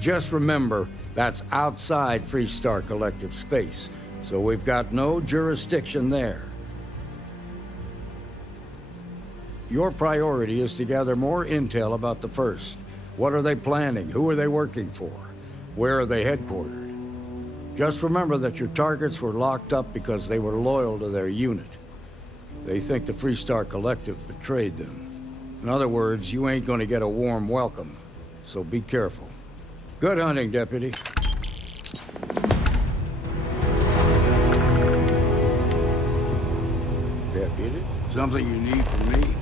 Just remember, that's outside Freestar collective space, so we've got no jurisdiction there. Your priority is to gather more intel about the 1st. What are they planning? Who are they working for? Where are they headquartered? Just remember that your targets were locked up because they were loyal to their unit. They think the Freestar Collective betrayed them. In other words, you ain't gonna get a warm welcome, so be careful. Good hunting, Deputy. Deputy? Something you need from me?